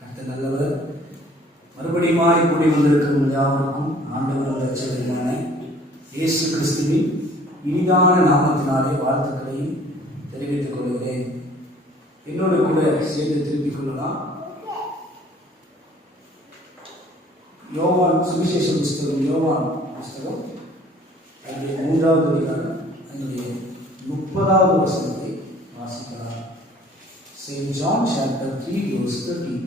கர்த்தர் நல்லவர். மறுபடியும் கூடி வந்திருக்கும் யாவருக்கும் ஆண்டவர் இரட்சகருமான இயேசு கிறிஸ்துவின் இனிதான நாமத்தினாலே வாழ்த்துக்களை தெரிவித்துக் கொள்கிறேன். என்னோடு கூட சேர்ந்து திருப்பிக் கொள்ளலாம். யோவான் சுவிசேஷ புஸ்தகம், யோவான் புஸ்தகம் 3வது அதிகாரம் அதனுடைய 30வது வசனத்தை வாசிக்கலாம். Saint John chapter 3 verse 13.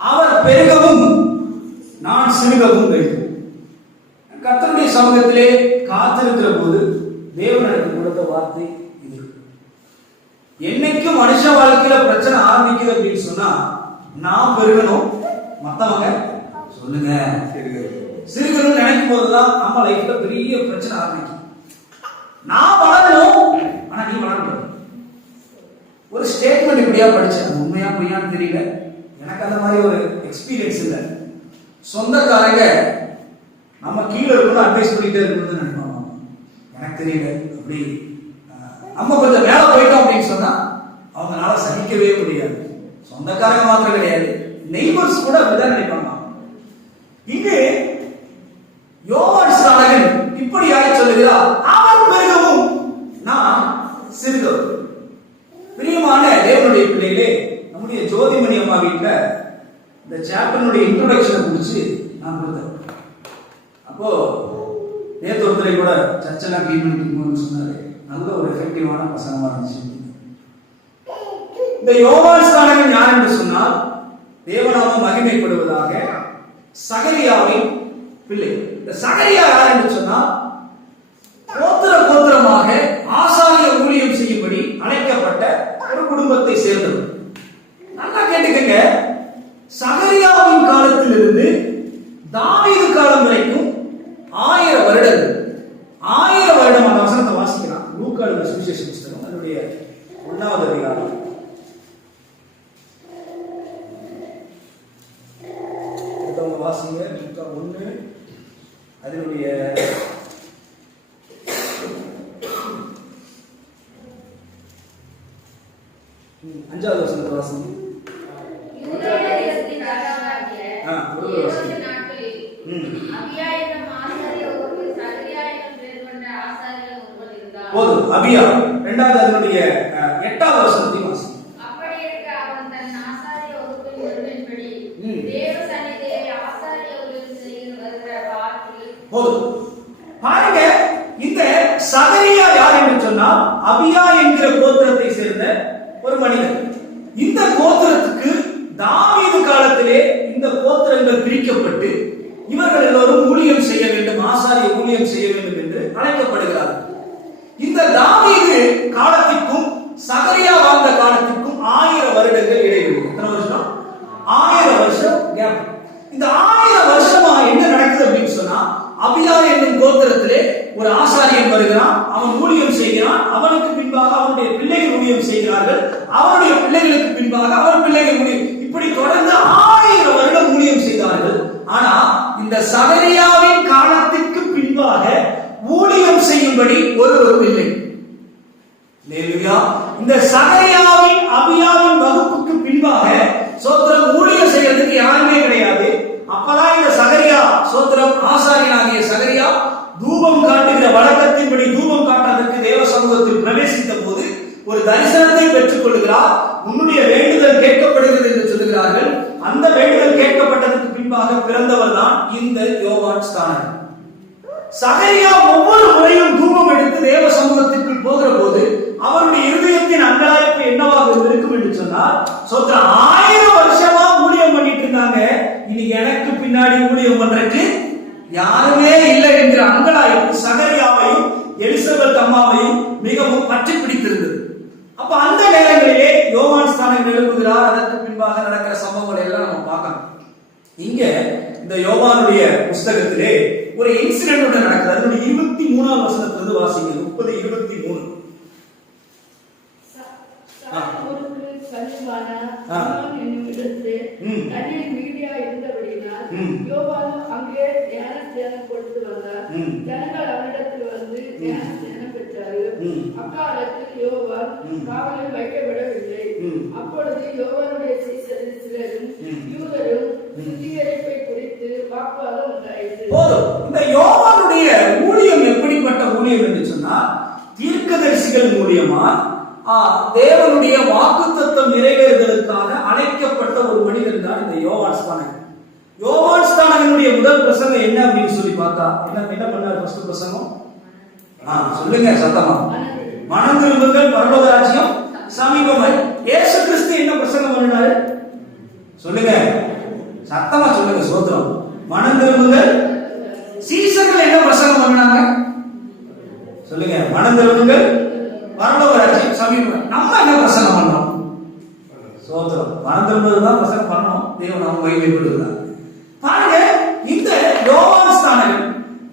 அவர் பெருகவும் நான் சிறுகவும் வேண்டும். கர்த்தருடைய சமூகத்திலே காத்திருக்கிற போது தேவன் எனக்கு கொடுத்த வார்த்தை இது. என்னைக்கு மனுஷ வாழ்க்கையில பிரச்சனை ஆரம்பிக்குது அப்படின்னு சொன்னா, நான் பெருகணும், மத்தவங்க சொல்லுங்க சிறுகணும் நினைக்கும் போதுதான் நம்ம லைஃப்ல பெரிய பிரச்சனை ஆரம்பிக்கும். நான் வளரணும், ஆனா நீ வளரணும். ஒரு ஸ்டேட்மெண்ட் இப்படியா படிச்சேன், உண்மையா பொய்யான்னு தெரியல, எனக்கு அந்த மாதிரி ஒரு எக்ஸ்பீரியன்ஸ் இல்லை. சொந்தக்காரங்க நம்ம கீழே இருக்கணும் அட்வைஸ் பண்ணிட்டே இருக்கணும்னு நினைப்பாங்க. எனக்கு தெரியல, அப்படி நம்ம கொஞ்சம் மேல போயிட்டோம் அப்படின்னு சொன்னா அவங்களால சகிக்கவே முடியாது. சொந்தக்காரங்க மாத்திரம் கிடையாது, நெய்பர்ஸ் கூட அப்படிதான் நினைப்பாங்க. இங்கு யோவான் ஸ்நானகன் இப்படியாக சொல்லுகிறார், அவர் பெருகவும் நான் சிறுகவும். பிரியமான தேவனுடைய பிள்ளைகளே, நம்முடைய ஜோதிமணி அம்மா வீட்டுல இந்த சாப்டருடைய இன்ட்ரோடக்ஷனை குறிச்சு நான் கொடுத்தேன். அப்போ நேற்று ஒருத்தரை கூட சர்ச்செல்லாம் கிளீன் பண்ணிட்டு சொன்னாரு, நல்ல ஒரு எஃபெக்டிவான வசனமா இருந்துச்சு. இந்த யோவான் ஸ்நானகன் யார் என்று சொன்னால், தேவநாமம் மகிமைப்படுவதாக சகரியாவின் பிள்ளை. இந்த சகரியா யார் என்று சொன்னால், கோத்திரமாக ஆசாரிய ஊழியம் செய்யும்படி அழைக்கப்பட்ட ஒரு குடும்பத்தை சேர்ந்தவர். நல்லா கேட்டுக்கங்க, சகரியாவின் காலத்திலிருந்து தாவீது காலம் வரைக்கும் 1000 வருடங்கள், 1000 வருடமான வசனத்தை வாசிக்கலாம். லூக்கா சுவிசேஷ புஸ்தகம் அதனுடைய 1வது அதிகாரம் வாசிங்க. லூக்கா 1 அதனுடைய 5வது வசனத்தை வாசிங்க. போதும். அபியா 2வது அதனுடைய 8வது வசனத்தை வாசிங்க. போதும். பாருங்க, இந்த சகரியா யார் என்று சொன்னால், அபியா என்கிற கோத்திரத்தை சேர்ந்த ஒரு மனிதன். இந்த கோத்திரத்துக்கு தாவீது காலத்திலே இந்த கோத்திரங்கள் பிரிக்கப்பட்டு இவர்கள் எல்லோரும் ஊழியம் செய்ய வேண்டும், ஆசாரிய ஊழியம் செய்ய வேண்டும் என்று அழைக்கப்படுகிறார்கள். இந்த தாவீது காலத்திற்கும் சகரியா வாழ்ந்த காலத்திற்கும் 1000 வருடங்கள் இடைவெளி. எத்தனை வருஷம்? 1000 வருஷம் கேப். இந்த 1000 வருஷமா என்ன நடக்குது அப்படின்னு சொன்னா, அபியா என்னும் கோத்திரத்திலே ஒரு ஆசாரியன் வருகிறான், அவன் ஊழியம் செய்கிறான், அவனுக்கு பின்பாக அவனுடைய பிள்ளைகள் ஊழியம் செய்கிறார்கள், அவனுடைய பிள்ளைகளுக்கு பின்பாக அவன் பிள்ளைகள் ஊழியம், இப்படி தொடர்ந்து 1000 வருடம் ஊழியம் செய்தார்கள். ஆனா இந்த சகரியாவின் காலத்திற்கு பின்பாக ஊழியம் செய்யும்படி ஒருவரும் இல்லை. இந்த சகரியாவின் அபியாவின் வகுப்புக்கு பின்பாக சோத்திரம் ஊழியம் செய்யறதுக்கு யாருமே கிடையாது. அப்பதான் இந்த சகரியா சோத்திரம் ஆசாரியனாகிய சகரியா தூபம் காட்டுகிற வழக்கத்தின்படி தூபம் காட்டுவதற்கு தேவ சமூகத்தில் பிரவேசித்த போது ஒரு தரிசனத்தை பெற்றுக் கொள்கிறார். உன்னுடைய வேண்டுதல் கேட்கப்படுகிறது என்று சொல்லுகிறார்கள். அந்த வேண்டுதல் கேட்கப்பட்டதற்கு பின்பாக பிறந்தவர் தான் இந்த யோவான் ஸ்நானகன். சகரியா ஒவ்வொரு முறையும் தூபம் எடுத்து தேவ சமூகத்திற்குள் போகிற போது அவருடைய இருதயத்தின் அங்கலாய்ப்பு என்னவாக இருக்கும் என்று சொன்னால், சோத்திரம் 1000 வருஷமா ஊழியம் பண்ணிட்டு இருந்தாங்க, இனி எனக்கு பின்னாடி ஊழியம் பண்றதுக்கு யாருமே இல்லை என்கிற அங்கலாய்ப்பு சகரியாவையும் எலிசபெத் அம்மாவையும் மிகவும் பற்றி பிடித்திருந்தது. அப்ப அந்த நேரங்களிலே யோவான் ஸ்நானகன் எழுப்புகிறார். அதற்கு பின்பாக நடக்கிற சம்பவங்களை எல்லாம் நம்ம பார்க்கணும். இங்க இந்த யோவானுடைய புஸ்தகத்திலே ஒரு இன்சிடென்ட் ஒன்று நடக்குது. அதனுடைய 23வது வசனத்திலிருந்து வாசிங்க. 30:23. யோவானும் அங்கே ஞானஸ்நானம் கொடுத்து வந்தார். ஜனங்கள் அவரிடத்தில் வந்து ஞானஸ்நானம் பெற்றார்கள். அக்காலத்தில் யோவான் காவலில் வைக்கப்படவில்லை. அப்பொழுது யோவானுடைய சீசரில் சிலரும் யூதரும் சுத்திகரிப்பை குறித்து வாக்குவாதம் உண்டாயிற்று. இந்த யோவானுடைய ஊழியம் எப்படிப்பட்ட ஊழியம் என்று சொன்னால், தீர்க்கதரிசிகள் மூலியமா தேவனுடைய வாக்குத்தத்தம் நிறைவேறுதலுக்காக அழைக்கப்பட்ட ஒரு மனிதன் தான் இந்த யோவான் ஸ்நானகன். யோவான் ஸ்நானகனுடைய முதல் பிரசங்கம் என்ன அப்படின்னு சொல்லி பார்த்தா, என்ன பண்ணாரு? ஃபர்ஸ்ட் பிரசங்கம் சொல்லுங்க சத்தமா. மனம் திரும்புங்கள், பரலோக ராஜ்யம் சமீபமாய். இயேசு கிறிஸ்து என்ன பிரசங்கம் பண்ணினாரு? சொல்லுங்க சத்தமா சொல்லுங்க. சோத்திரம். மனம் திரும்புங்கள். சீசர்கள் என்ன பிரசங்கம் பண்ணாங்க? சொல்லுங்க. மனம் திரும்புங்கள், பரலோக ராஜ்யம் சமீபம். நம்ம என்ன பிரசங்கம் பண்றோம்? சோத்திரம். மனம் திரும்புவதுதான் பிரசங்கம் பண்ணணும். தேவன் நம்ம மகிமைப்படுகிறார். பாருங்க, இந்த யோவான் ஸ்நானகன்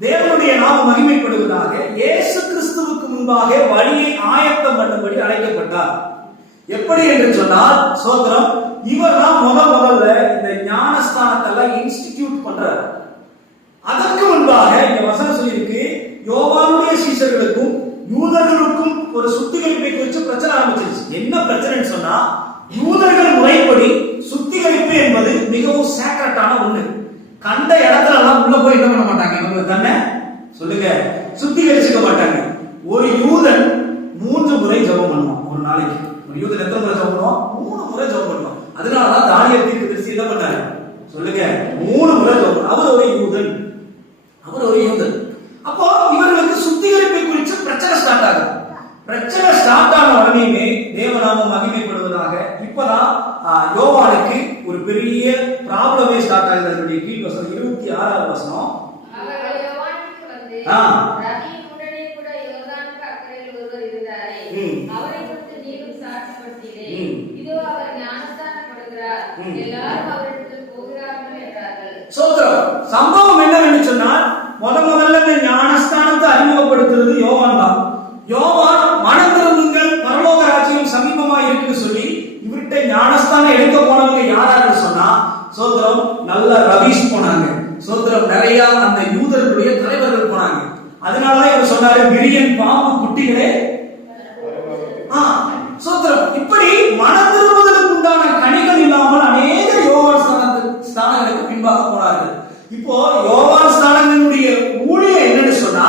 தேவனுடைய நாமம் மகிமைப்படுவதாக இயேசு கிறிஸ்துவுக்கு முன்பாக வழியை ஆயத்தம் பண்ணும்படி அழைக்கப்பட்டார். எப்படி என்று சொன்னால், சோத்திரம், இவர் தான் முதல்ல இந்த ஞானஸ்தானத்தெல்லாம் இன்ஸ்டிடியூட் பண்றார். அதற்கு முன்பாக இந்த வசனம் சொல்லியிருக்கு, யோவானுடைய சீஷர்களுக்கும் யூதர்களுக்கும் ஒரு சுத்திகரிப்பை குறித்து பிரச்சனை ஆரம்பிச்சிருச்சு. என்ன பிரச்சனைன்னு சொன்னா, யூதர்கள் முறைப்படி சுத்திகரிப்பு என்பது மிகவும் சேக்ரட்டான ஒண்ணு. கண்ட இடத்துல எல்லாம் உள்ள போய் என்ன பண்ண மாட்டாங்க, இவங்க தானே சொல்லுங்க, சுத்திகரிச்சுக்க மாட்டாங்க. ஒரு யூதன் 3 முறை ஜெபம் பண்ணுவான் ஒரு நாளைக்கு. ஒரு யூதன் எத்தனை முறை ஜெபம் பண்ணுவான்? 3 முறை ஜெபம் பண்ணுவான். அதனாலதான் தானியேல் தீர்க்கதரிசி என்ன பண்ணாரு? சொல்லுங்க, 3 முறை ஜெபம். அவர் ஒரு யூதன். அப்போ இவர்களுக்கு சுத்திகரிப்பை குறித்து பிரச்சனை ஸ்டார்ட் ஆகும். பிரச்சனை ஸ்டார்ட் ஆன உடனே தேவநாமம் மகிமைப்படுவதாக இப்பதான் யோவானுக்கு ஒரு பெரிய ப்ராப்ளமே ஸ்டார்ட் ஆகுது. அதனுடைய கீழ் வசனம் 26வது வசனம். அவர்கள் யோவானுக்கு வந்து, ரவி உடனே கூட யோர்தானுக்கு அக்கறையில் ஒருவர் இருந்தாரே, அவரை குறித்து நீரும் சாட்சிப்படுத்தீரே, இதோ அவர் ஞானஸ்தானப்படுகிறார், எல்லாரும் அவரிடத்தில் போகிறார்கள் என்றார்கள். சோதரம், சம்பவம் என்னவென்று சொன்னால், முதல்ல இந்த ஞானஸ்தானத்தை அறிமுகப்படுத்துறது யோவான் தான். யோவான் மனம் திரும்புங்கள், பரலோக ராஜ்யம் சமீபமா இருக்குன்னு சொல்லி இவர்கிட்ட ஞானஸ்தானம் எடுக்க போனவங்க யாராரு சொன்னா, சோதரம், நல்ல ரவீஷ் போனாங்க. சோதரம், நிறைய அந்த யூதர்களுடைய தலைவர்கள் போனாங்க. அதனாலதான் இவர் சொன்னாரு, விரியன் பாம்பு குட்டிகளே. சோதரம், இப்படி மனம் திரும்புவதற்கு உண்டான கனிகள் இல்லாமல் அநேக யோவான் ஸ்தானங்களுக்கு பின்பாக போனார்கள். இப்போ யோவான் ஸ்நானகனுடைய ஊழியம் என்னன்னு சொன்னா,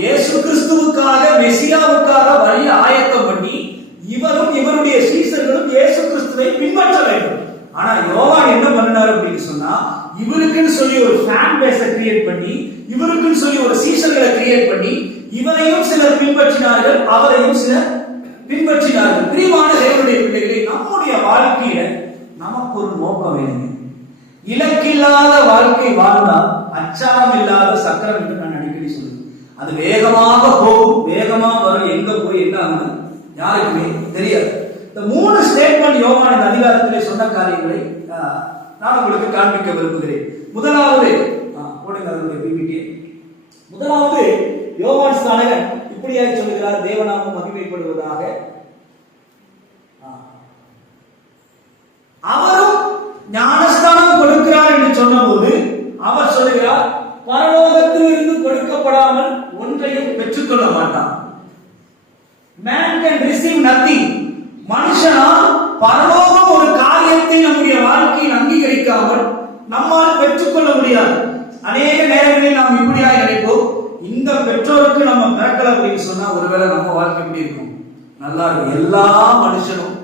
இயேசு கிறிஸ்துவுக்காக, மெசியாவுக்காக வழி ஆயத்தம் பண்ணி இவரும் இவருடைய சீசர்களும் இயேசு கிறிஸ்துவை பின்பற்ற வேண்டும். ஆனா யோவான் என்ன பண்ணாரு அப்படின்னு சொன்னா, இவருக்குன்னு சொல்லி ஒரு ஃபேன் பேஸை கிரியேட் பண்ணி, இவருக்குன்னு சொல்லி ஒரு சீசர்களை கிரியேட் பண்ணி, இவரையும் சிலர் பின்பற்றினார்கள், அவரையும் சிலர் பின்பற்றினார்கள். பிரியமான தேவனுடைய பிள்ளைகளை, நம்முடைய வாழ்க்கையில நமக்கு ஒரு நோக்கம் வேணும். இலக்கில்லாத வாழ்க்கை வாழ்ந்தால் அச்சாரம் இல்லாத சக்கரம் என்று நான் அடிக்கடி சொல்லுவேன். அது வேகமாக போகும், வேகமா வரும், எங்க போய் என்ன ஆகுது யாருக்குமே தெரியாது. இந்த 3 ஸ்டேட்மெண்ட் யோவான் இந்த அதிகாரத்திலே சொன்ன காரியங்களை நான் உங்களுக்கு காண்பிக்க விரும்புகிறேன். முதலாவது போடுங்க அதனுடைய பிபிடி. முதலாவது, யோவான் ஸ்நானகன் இப்படியாக சொல்லுகிறார், தேவநாமம் மகிமைப்படுவதாக. அவரும் ஞானஸ்தானம் கொடுக்கிறார் என்று சொன்னபோது அவர் சொல்லுகிறார், பரலோகத்தில் இருந்து கொடுக்கப்படாமல் ஒன்றையும் பெற்றுக்கொள்ள மாட்டான். Man can receive nothing. மனுஷனால் பரலோகம் ஒரு காரியத்தை நம்முடைய வாழ்க்கையில் அங்கீகரிக்காமல் நம்மால் பெற்றுக்கொள்ள முடியாது. அநேக நேரங்களில் நாம் இப்படியாக நினைப்போம், இந்த பெற்றோருக்கு நம்ம பிறக்கல அப்படின்னு சொன்னா ஒருவேளை நம்ம வாழ்க்கை எப்படி இருக்கும்? நல்லா இருக்கும். எல்லா மனுஷனும்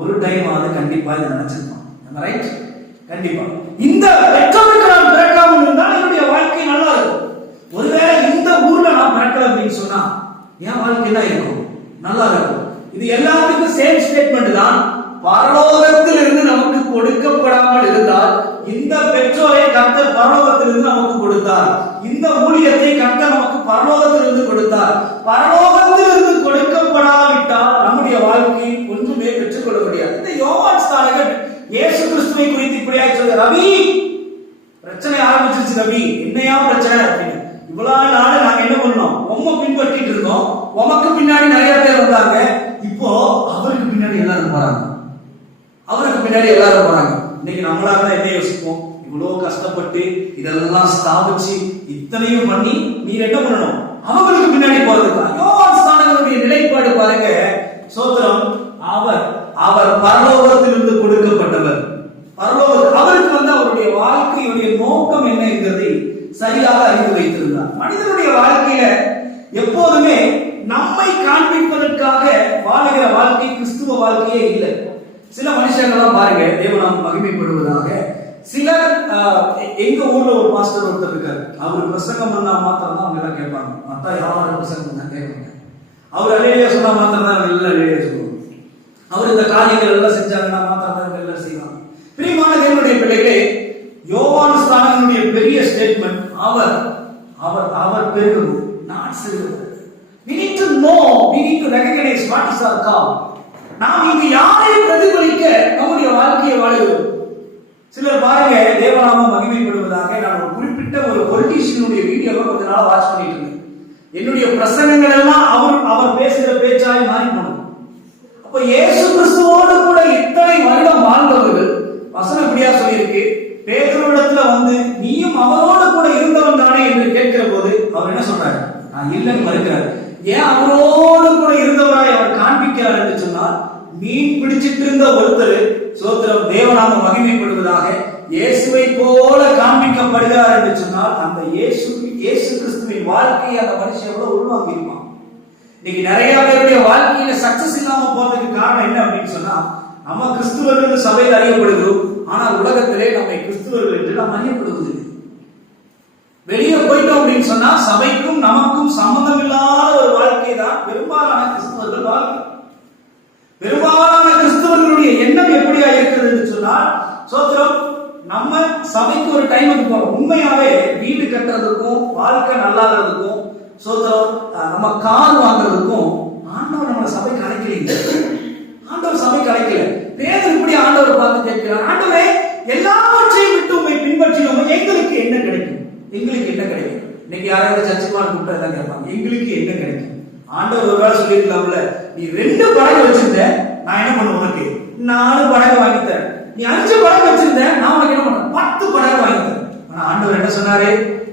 ஒரு டைம் ஆவது கண்டிப்பா இதை நினைச்சிருப்பான். ரைட்? கண்டிப்பா. இந்த பெற்றோருக்கு நான் பிறக்காமல் இருந்தால் என்னுடைய வாழ்க்கை நல்லா இருக்கும். ஒருவேளை இந்த ஊர்ல நான் பிறக்கல அப்படின்னு சொன்னா என் வாழ்க்கை என்ன இருக்கும்? நல்லா இருக்கும். இது எல்லாத்துக்கும் சேம் ஸ்டேட்மெண்ட் தான். பரலோகத்தில் இருந்து நமக்கு கொடுக்கப்படாமல் இருந்தால், இந்த பெற்றோரை கர்த்தர் பரலோகத்தில் இருந்து நமக்கு கொடுத்தார், இந்த ஊழியத்தை கர்த்தர் நமக்கு பரலோகத்தில் இருந்து கொடுத்தார். பரலோகத்தில் இருந்து கொடுக்கப்படாவிட்டால் நம்முடைய வாழ்க்கையில் ஒன்றுமே பெற்றுக்கொள்ள முடியாது. இந்த யோவான் ஸ்நானகன் இயேசு கிறிஸ்துவை குறித்து இப்படியாக சொல்ற, ரவி பிரச்சனை ஆரம்பிச்சிருச்சு, ரவி என்னையா பிரச்சனை அப்படின்னு. இவ்வளவு நாள் நாங்க என்ன பண்ணோம்? உம்மை பின்பற்றிட்டு இருந்தோம், உமக்கு பின்னாடி நிறைய பேர் வந்தாங்க, இப்போ அவருக்கு பின்னாடி எல்லாரும் போறாங்க, அவருக்கு பின்னாடி எல்லாரும் போறாங்க. இன்னைக்கு நம்மளால தான் என்ன யோசிப்போம்? இவ்வளவு கஷ்டப்பட்டு இதெல்லாம் ஸ்தாபிச்சு இத்தனையும் பண்ணி நீ என்ன பண்ணணும்? அவங்களுக்கு பின்னாடி போறதுக்கு. யோவான் ஸ்நானகனுடைய நிலை வெளிப்பாடு பாருங்க. சோத்திரம். அவர் அவர் பரலோகத்திலிருந்து கொடுக்கப்பட்டவர். பரலோகத்தில் அவருக்கு அவருடைய வாழ்க்கையுடைய நோக்கம் என்ன என்கிறதை சரியாக அறிந்து வைத்திருந்தார். மனிதனுடைய வாழ்க்கையில எப்போதுமே நம்மை காண்பிப்பதற்காக வாழுகிற வாழ்க்கை கிறிஸ்துவ வாழ்க்கையே இல்லை. சில மனுஷங்கள்லாம் பாருங்க, தேவநாமம் மகிமைப்படுவதாக. சிலர் எங்க ஊர்ல ஒரு பாஸ்டர் ஒருத்தர் இருக்காரு. அவர் பிரசங்கம் பண்ணா மாத்திரம் தான் அவங்க எல்லாம் கேட்பாங்க. மத்தா யாரும் பிரசங்கம் பண்ணா கேட்பாங்க. அவர் அலையிலே சொன்னா மாத்திரம் தான் எல்லாம் அலையிலே சொல்லுவாங்க. அவர் இந்த காரியங்கள் எல்லாம் செஞ்சாங்கன்னா மாத்திரம் தான் எல்லாம் செய்வாங்க. பிரியமான தேவனுடைய பிள்ளைகளே, யோவான் ஸ்நானனுடைய பெரிய ஸ்டேட்மெண்ட், அவர் அவர் அவர் பெருகும், நான் சிறுவர். We need to know, we need to recognize what is our call. நாம் இங்கு யாரை பிரதிபலிக்க நம்முடைய வாழ்க்கையை வாழுகிறோம். சிலர் பாருங்க, தேவநாமம் மகிமைப்படுவதாக நான் ஒரு குறிப்பிட்ட ஒரு பொலிட்டீஷியனுடைய வீடியோவை கொஞ்ச நாள் வாட்ச் பண்ணிட்டு இருந்தேன். என்னுடைய பிரசங்கங்கள் எல்லாம் அவர் பேசுகிற பேச்சாய் மாறி போனது. அப்ப இயேசு கிறிஸ்துவோடு கூட இத்தனை வருடம் வாழ்ந்தவர்கள், வசனம் இப்படியா சொல்லியிருக்கு, பேதுருவிடத்துல நீயும் அவரோடு கூட இருந்தவன் தானே என்று கேட்கிற போது அவர் என்ன சொல்றாரு? நான் இல்லைன்னு மறுக்கிறார். ஏன் அவரோடு கூட இருந்தவராய் அவர் காண்பிக்கிறார் என்று சொன்னால், மீன் பிடிச்சிட்டு இருந்த ஒருத்தர் சோத்திரம் தேவநாம மகிமைப்படுவதாக இயேசுவை போல காண்பிக்கப்படுகிறார் என்று சொன்னால், அந்த இயேசு கிறிஸ்துவின் வாழ்க்கையை அந்த மனுஷன் எவ்வளவு உள்வாங்கி இருப்பான். இன்னைக்கு நிறைய பேருடைய வாழ்க்கையில சக்சஸ் இல்லாம போறதுக்கு காரணம் என்ன அப்படின்னு சொன்னா, நம்ம கிறிஸ்துவர்கள் சபையில் அறியப்படுகிறோம், ஆனால் உலகத்திலே நம்மை கிறிஸ்துவர்கள் என்று நாம் அறியப்படுவதில்லை. வெளியே போயிட்டோம் அப்படின்னு சொன்னா சபைக்கும் நமக்கும் சம்பந்தம் இல்லாத ஒரு வாழ்க்கை தான் பெரும்பாலான கிறிஸ்துவர்கள் வாழ்க்கை. பெரும்பாலான கிறிஸ்துவர்களுடைய எண்ணம் எப்படியா இருக்கிறது என்று சொன்னால், சோத்திரம் நம்ம சபைக்கு ஒரு டைமுக்கு போறோம். உண்மையாவே வீடு கட்டுறதுக்கும் வாழ்க்கை நல்லாகிறதுக்கும் சோத்திரம் நம்ம கார் வாங்குறதுக்கும் ஆண்டவர் நம்ம சபைக்கு அழைக்கல. ஆண்டவர் சபைக்கு அழைக்கல. பேதர் இப்படி ஆண்டவர் பார்த்து கேட்கிறார், ஆண்டவரே எல்லாவற்றையும் விட்டு உண்மை பின்பற்றினோம், எங்களுக்கு என்ன கிடைக்கும்? எங்களுக்கு என்ன கிடைக்கும்? இன்னைக்கு யாராவது சர்ச்சுக்குவான் கூப்பிட்டா தான் கேட்பாங்க, எங்களுக்கு என்ன கிடைக்கும்? ஆண்டவர் ஒரு வேளை சொல்லியிருக்கலாம்ல, நீ 2 படகு வச்சிருந்த, நான் என்ன பண்ணுவேன் உனக்கு 4 படகு வாங்கி தரேன். நீ 5 படகு வச்சிருந்த, நான் உனக்கு என்ன பண்ணுவேன் 10 படகு வாங்கி தரேன். ஆனா ஆண்டவர் என்ன சொன்னாரு?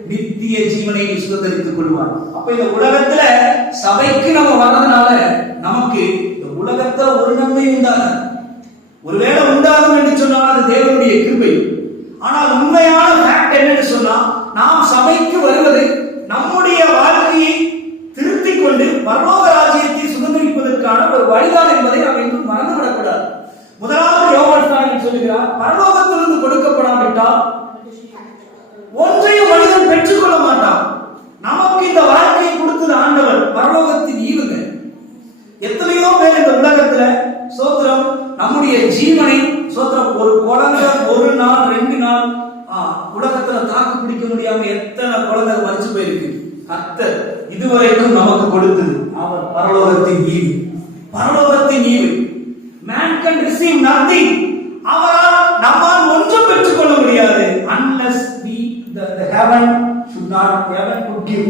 நித்திய ஜீவனை நீ சுதந்திரித்துக் கொள்வார். அப்ப இந்த உலகத்துல சபைக்கு நம்ம வர்றதுனால நமக்கு இந்த உலகத்துல ஒரு நன்மை உண்டாகும். ஒருவேளை உண்டாகும் என்று சொன்னால் அது தேவனுடைய கிருபை. ஆனால் உண்மையான ஃபேக்ட் என்னன்னு சொன்னா, நாம் சபைக்கு வருவது நம்முடைய வாழ்க்கையை திருத்திக் கொண்டு பரலோக ராஜ்யத்தை சுதந்திரிப்பதற்கான ஒரு வழிதான் என்பதை நாம் இன்னும் மறந்துவிடக்கூடாது. முதலாவது யோவான் சொல்லுகிறார், பரலோகத்திலிருந்து கொடுக்கப்படாவிட்டால் ஒன்றையும் மனிதன் பெற்றுக்கொள்ள மாட்டான். நமக்கு இந்த வாழ்க்கையை கொடுத்தது ஆண்டவர், பரலோகத்தின் ஈவுங்க. எத்தனையோ பேர் இந்த உலகத்துல சோத்திரம் நம்முடைய ஜீவனை சோத்திரம் ஒரு குழந்தை 1 நாள் 2 நாள் உலகத்துல தாக்கு பிடிக்க முடியாம எத்தனை குழந்தை மறிச்சு போயிருக்கு. கர்த்தர் இதுவரைக்கும் நமக்கு கொடுத்தது அவர் பரலோகத்தின் ஈவு. பரலோகத்தின் ஈவு. Man can receive nothing. அவரால் நம்மால் ஒன்றும் பெற்றுக்கொள்ள முடியாது. Unless the heaven should not heaven could give.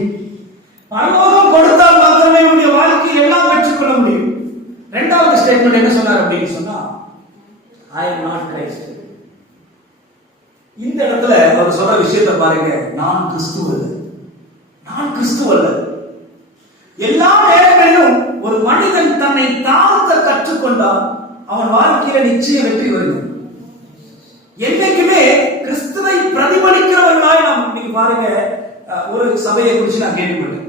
பரலோகம் கொடுத்தால் மாத்திரமே நம்முடைய வாழ்க்கையில் எல்லாம் பெற்றுக்கொள்ள முடியும். இரண்டாவது ஸ்டேட்மெண்ட் என்ன சொன்னார் அப்படின்னு சொன்னா, I am not Christ. இந்த இடத்துல அவர் சொல்ற விஷயத்தை பாருங்க, நான் கிறிஸ்துவல்ல. நான் கிறிஸ்துவல்ல. எல்லா நேரங்களிலும் ஒரு மனிதன் தன்னை தாழ்த்த கற்றுக்கொண்டால் அவன் வாழ்க்கையில நிச்சயம் வெற்றி வருகிறது. என்னைக்குமே கிறிஸ்துவை பிரதிபலிக்கிறவர்களாய் நாம் இன்னைக்கு பாருங்க, ஒரு சபையை குறித்து நான் கேள்விப்பட்டேன்.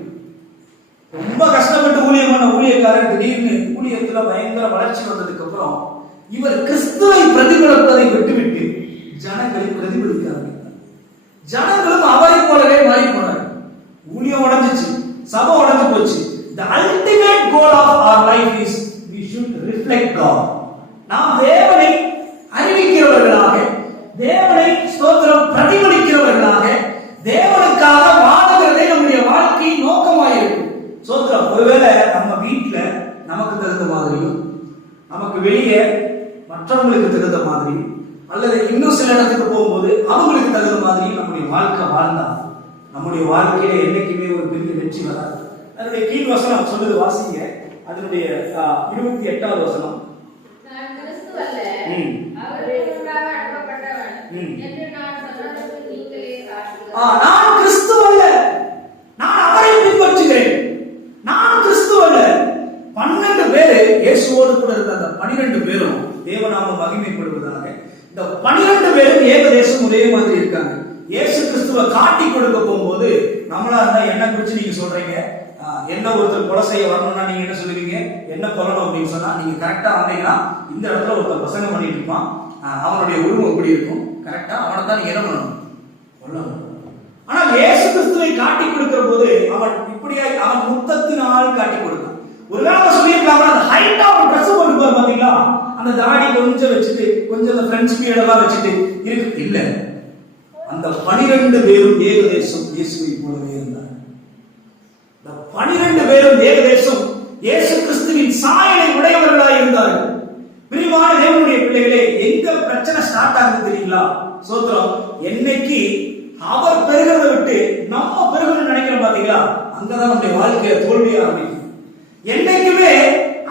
ரொம்ப கஷ்டப்பட்டு ஊழியம் பண்ண ஊழியக்காரர் திடீர்னு ஊழியத்துல பயங்கர வளர்ச்சி வந்ததுக்கு அப்புறம் இவர் கிறிஸ்துவை பிரதிபலிப்பதை விட்டுவிட்டு ஜனங்களை பிரதிபலிக்கிறார்கள். ஜனங்களும் அவரை போலவே மாறி போனார்கள். ஊழியம் உடைஞ்சிச்சு, சபை உடைஞ்சு போச்சு. The ultimate goal of our life is we should reflect God. நாம் தேவனை அறிவிக்கிறவர்களாக, தேவனை ஸ்தோத்திரம் பிரதிபலிக்கிறவர்களாக, தேவனுக்காக வாழுகிறதே நம்முடைய வாழ்க்கையின் நோக்கமாக இருக்கும். ஸ்தோத்திரம். ஒருவேளை நம்ம வீட்டுல நமக்கு தகுந்த மாதிரியும், நமக்கு வெளியே மற்றவங்களுக்கு தகுந்த மாதிரி, அல்லது இன்னும் சில இடத்துக்கு போகும்போது அவங்களுக்கு தகுந்த மாதிரி நம்முடைய வாழ்க்கை வாழ்ந்தா நம்முடைய வாழ்க்கையில என்னைக்குமே ஒரு பெரிய வெற்றி வராது. அதனுடைய கீழ் வசனம் சொல்லுது, வாசிங்க. அதனுடைய 28வது வசனம். நான் கிறிஸ்து அல்ல, அவருக்கு முன்பாக அனுப்பப்பட்டவன் என்று நான் சொன்னதற்கு நீங்களே சாட்சிகள். நான் கிறிஸ்து அல்ல, நான் அவரை பின்பற்றுகிறேன். நான் கிறிஸ்து அல்ல. பண்ண கூட இருந்த அந்த 12 பேரும் தேவநாம மகிமைப்படுவதாக. இந்த 12 பேரும் ஏகதேசம் ஒரே மாதிரி இருக்காங்க. இயேசு கிறிஸ்துவை காட்டி கொடுக்க போகும்போது நம்மளா இருந்தா என்ன குறிச்சு நீங்க சொல்றீங்க, என்ன ஒருத்தர் கொலை செய்ய வரணும்னா நீங்க என்ன சொல்லுவீங்க, என்ன கொல்லணும் அப்படின்னு சொன்னா நீங்க கரெக்டா வந்தீங்கன்னா இந்த இடத்துல ஒருத்தர் பிரசங்கம் பண்ணிட்டு இருப்பான், அவனுடைய உருவம் எப்படி இருக்கும், கரெக்டா அவனை தான் நீங்க என்ன பண்ணணும், கொல்லணும். ஆனால் இயேசு கிறிஸ்துவை காட்டி கொடுக்கிற போது அவன் இப்படியா அவன் முத்தத்தினால் காட்டி கொடுத்தான். ஒருவேளை சொல்லியிருக்கலாம் அந்த ஹைட்டா ஒரு ட்ரெஸ் போட்டுப்பாரு பாத்தீங்களா, அந்த தாடி கொஞ்சம் வச்சுட்டு கொஞ்சம் அந்த பிரெஞ்சு பீடெல்லாம் வச்சுட்டு இருக்கு இல்ல. அந்த 12 பேரும் ஏகதேசம் இயேசுவை போலவே இருந்தார். இந்த 12 பேரும் ஏகதேசம் இயேசு கிறிஸ்துவின் சாயலை உடையவர்களாய் இருந்தார்கள். பிரியமான தேவனுடைய பிள்ளைகளே, எங்க பிரச்சனை ஸ்டார்ட் ஆகுது தெரியுங்களா? சோத்திரம். என்னைக்கு அவர் பெருகிறத விட்டு நம்ம பெருகணும்னு நினைக்கிறோம் பாத்தீங்களா, அங்கதான் நம்முடைய வாழ்க்கையை தோல்வியா ஆரம்பிக்கும். என்னைக்குமே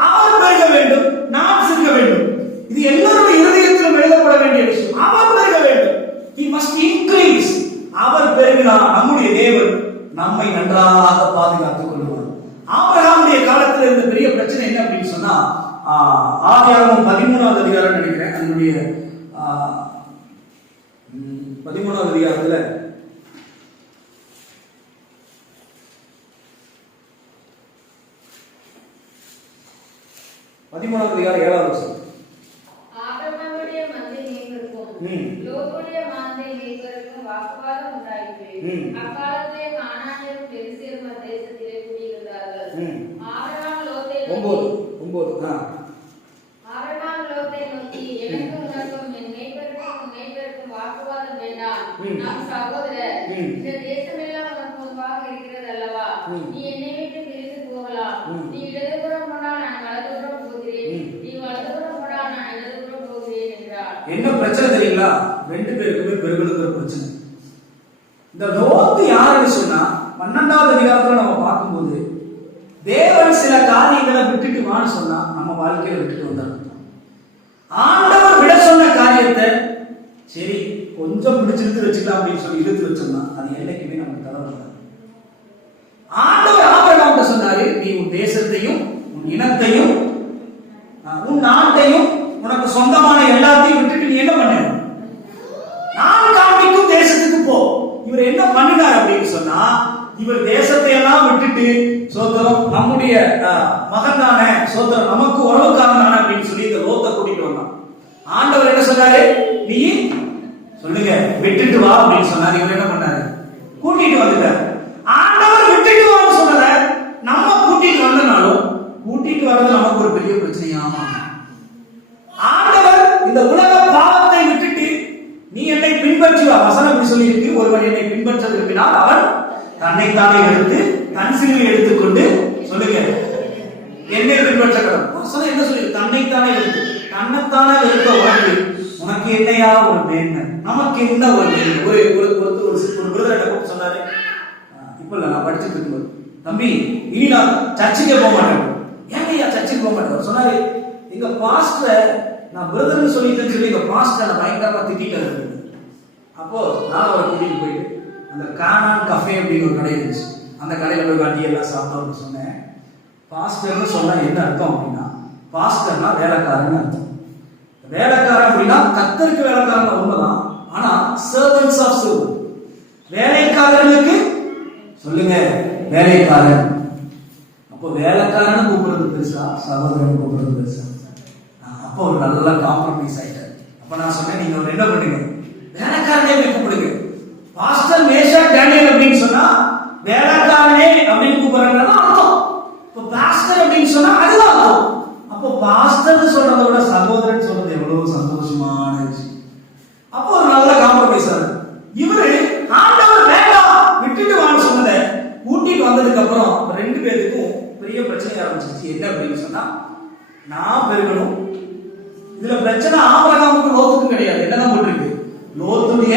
அவர் பெருக வேண்டும், நான் சிறுக வேண்டும். இது எல்லாருடைய இருதயத்திலும் எழுதப்பட வேண்டிய விஷயம். அவர் பெருக வேண்டும். He must increase. அவர் பெருகினார், நம்முடைய தேவன் நம்மை நன்றாக பாதுகாத்துக் கொள்வார். ஆபிரகாமுடைய காலத்தில் இருந்த பெரிய பிரச்சனை என்ன அப்படின்னு சொன்னா, ஆதியாகமம் 13வது அதிகாரம் நினைக்கிறேன், அதனுடைய 13வது அதிகாரத்துல 13வது அதிகாரம் 7வது வசனம். ஆபிரகாமுடைய மந்தை மேய்ப்பருக்கும் லோத்துடைய மந்தை மேய்ப்பருக்கும் வாக்குவாதம் உண்டாயிற்று. அக்காலத்திலே கானானியரும் பெரிசியரும் தேசத்திலே குடியிருந்தார்கள். ஆபிரகாம் லோத்தை நோக்கி, எனக்கு உனக்கும் என் மேய்ப்பருக்கும் வாக்குவாதம் வேண்டாம். நாம் சகோதரர். இந்த தேசமெல்லாம் உனக்கு முன்பாக இருக்கிறது அல்லவா? நீ என்னை விட்டு பிரிந்து போகலாம். நீ இடதுபுறம் போனால் நான் வலதுபுறம் போகிறேன், நீ வலதுபுறம் போனால் நான் இடதுபுறம் போகிறேன் என்றார். என்ன பிரச்சனை தெரியுங்களா? 2 பேருக்குமே பெருகளுக்கு ஒரு பிரச்சனை. இந்த லோத்து யாருன்னு சொன்னா 12வது அதிகாரத்துல நம்ம பார்க்கும்போது தேவன் சில காரியங்களை விட்டுட்டு வான்னு சொன்னா நம்ம வாழ்க்கையில விட்டுட்டு வந்தார். ஆண்டவர் விட சொன்ன காரியத்தை சரி கொஞ்சம் பிடிச்சிருந்து வச்சுக்கலாம் அப்படின்னு சொல்லி இழுத்து வச்சோம்னா அது என்னைக்குமே நமக்கு தலைவராது. ஆண்டவர் ஆபிரகாம்கிட்ட சொன்னாரு, நீ உன் தேசத்தையும் உன் இனத்தையும் உன் நாட்டையும் உனக்கு சொந்தமான எல்லாத்தையும் விட்டுட்டு நீ என்ன பண்ண, நான் காண்பிக்கும் தேசத்துக்கு போ. இவர் என்ன பண்ணினார் அப்படின்னு சொன்னா, இவர் தேசத்தை எல்லாம் விட்டுட்டு சோதரம் நம்முடைய மகன் தானே, சோதரம் நமக்கு உறவுக்காரன் தானே அப்படின்னு சொல்லி இந்த லோத்தை கூட்டிட்டு வந்தான். ஆண்டவர் என்ன சொன்னாரு, நீ சொல்லுங்க விட்டுட்டு வா அப்படின்னு சொன்னாரு. இவர் என்ன பண்ணாரு, கூட்டிட்டு வந்துட்டார். ஆண்டவர் விட்டுட்டு வான்னு சொன்னத நம்ம கூட்டிட்டு வந்தனாலும் கூட்டிட்டு வர்றது நமக்கு ஒரு பெரிய பிரச்சனையாமா. ஆண்டவர் இந்த உலக பாவத்தை விட்டுட்டு நீ என்னை பின்பற்றி வா, வசனம் இப்படி சொல்லி இருக்கு, ஒருவன் என்னை பின்பற்ற விரும்பினால் அவன் தன்னைத்தானே எடுத்து தன் சிலுவை எடுத்துக்கொண்டு சொல்லுங்க என்னை பின்பற்ற கடவுள். வசனம் என்ன சொல்லி, தன்னைத்தானே எடுத்து தன்னைத்தானே எடுத்த உனக்கு உனக்கு என்னையா ஒரு மேன்மை, நமக்கு என்ன ஒரு மேன்மை. ஒரு விருதரை கூப்பிட்டு சொன்னாரு, இப்ப இல்ல நான் படிச்சுட்டு இருக்கும்போது, தம்பி இனி நான் சர்ச்சுக்கே போக மாட்டேன். ஏங்க ஐயா சர்ச்சுக்கு போக மாட்டேன் சொன்னாரு, எங்க பாஸ்டர் நான் பிரதர்னு சொல்லிட்டு சொல்லி எங்க பாஸ்டர் பயங்கரமா திட்டாரு. அப்போ நான் ஒரு கூட்டிட்டு போயிட்டு அந்த கானான் கஃபே அப்படின்னு ஒரு கடை இருந்துச்சு, அந்த கடையில போய் வண்டி எல்லாம் சாப்பிட்டோம்னு சொன்னேன். பாஸ்டர்னு சொன்னா என்ன அர்த்தம் அப்படின்னா, பாஸ்டர்னா வேலைக்காரன்னு அர்த்தம். வேலைக்காரன் அப்படின்னா கர்த்தருக்கு வேலைக்காரன் உண்மைதான், ஆனா சர்வன்ட்ஸ் ஆஃப் சர்வன்ட், வேலைக்காரர்களுக்கு சொல்லுங்க வேலைக்காரன். அப்போ வேலைக்காரன் கூப்பிடுறது பெருசா, சகோதரன் கூப்பிடுறது பெருசா? அப்போ ஒரு நல்ல காம்ப்ரமைஸ் ஆயிட்டாரு. அப்ப நான் சொன்னேன், நீங்க ஒரு என்ன பண்ணுங்க, வேலைக்காரனே கூப்பிடுங்க. பாஸ்டர் மேஷா டேனியல் அப்படின்னு சொன்னா வேலைக்காரனே அப்படின்னு கூப்பிடுறாங்க அர்த்தம். இப்போ பாஸ்டர் அப்படின்னு சொன்னா அதுதான் அர்த்தம். அப்போ பாஸ்டர் சொல்றதை விட சகோதரன் சொல்றது எவ்வளவு சந்தோஷமான விஷயம். அப்போ ஒரு நல்ல காம்ப்ரமைஸ் ஆகுது. இவரு ஆண்டவர் வேண்டாம் விட்டுட்டு வான்னு சொன்னதை கூட்டிட்டு வந்ததுக்கு அப்புறம் 2 பேருக்கும் பெரிய பிரச்சனை ஆரம்பிச்சிருச்சு. என்ன அப்படின்னு சொன்னா, நான் பெருகணும். இதுல பிரச்சனை ஆபிரகாமுக்கு லோத்துக்கும் கிடையாது. என்னதான் போட்டிருக்கு, லோத்துடைய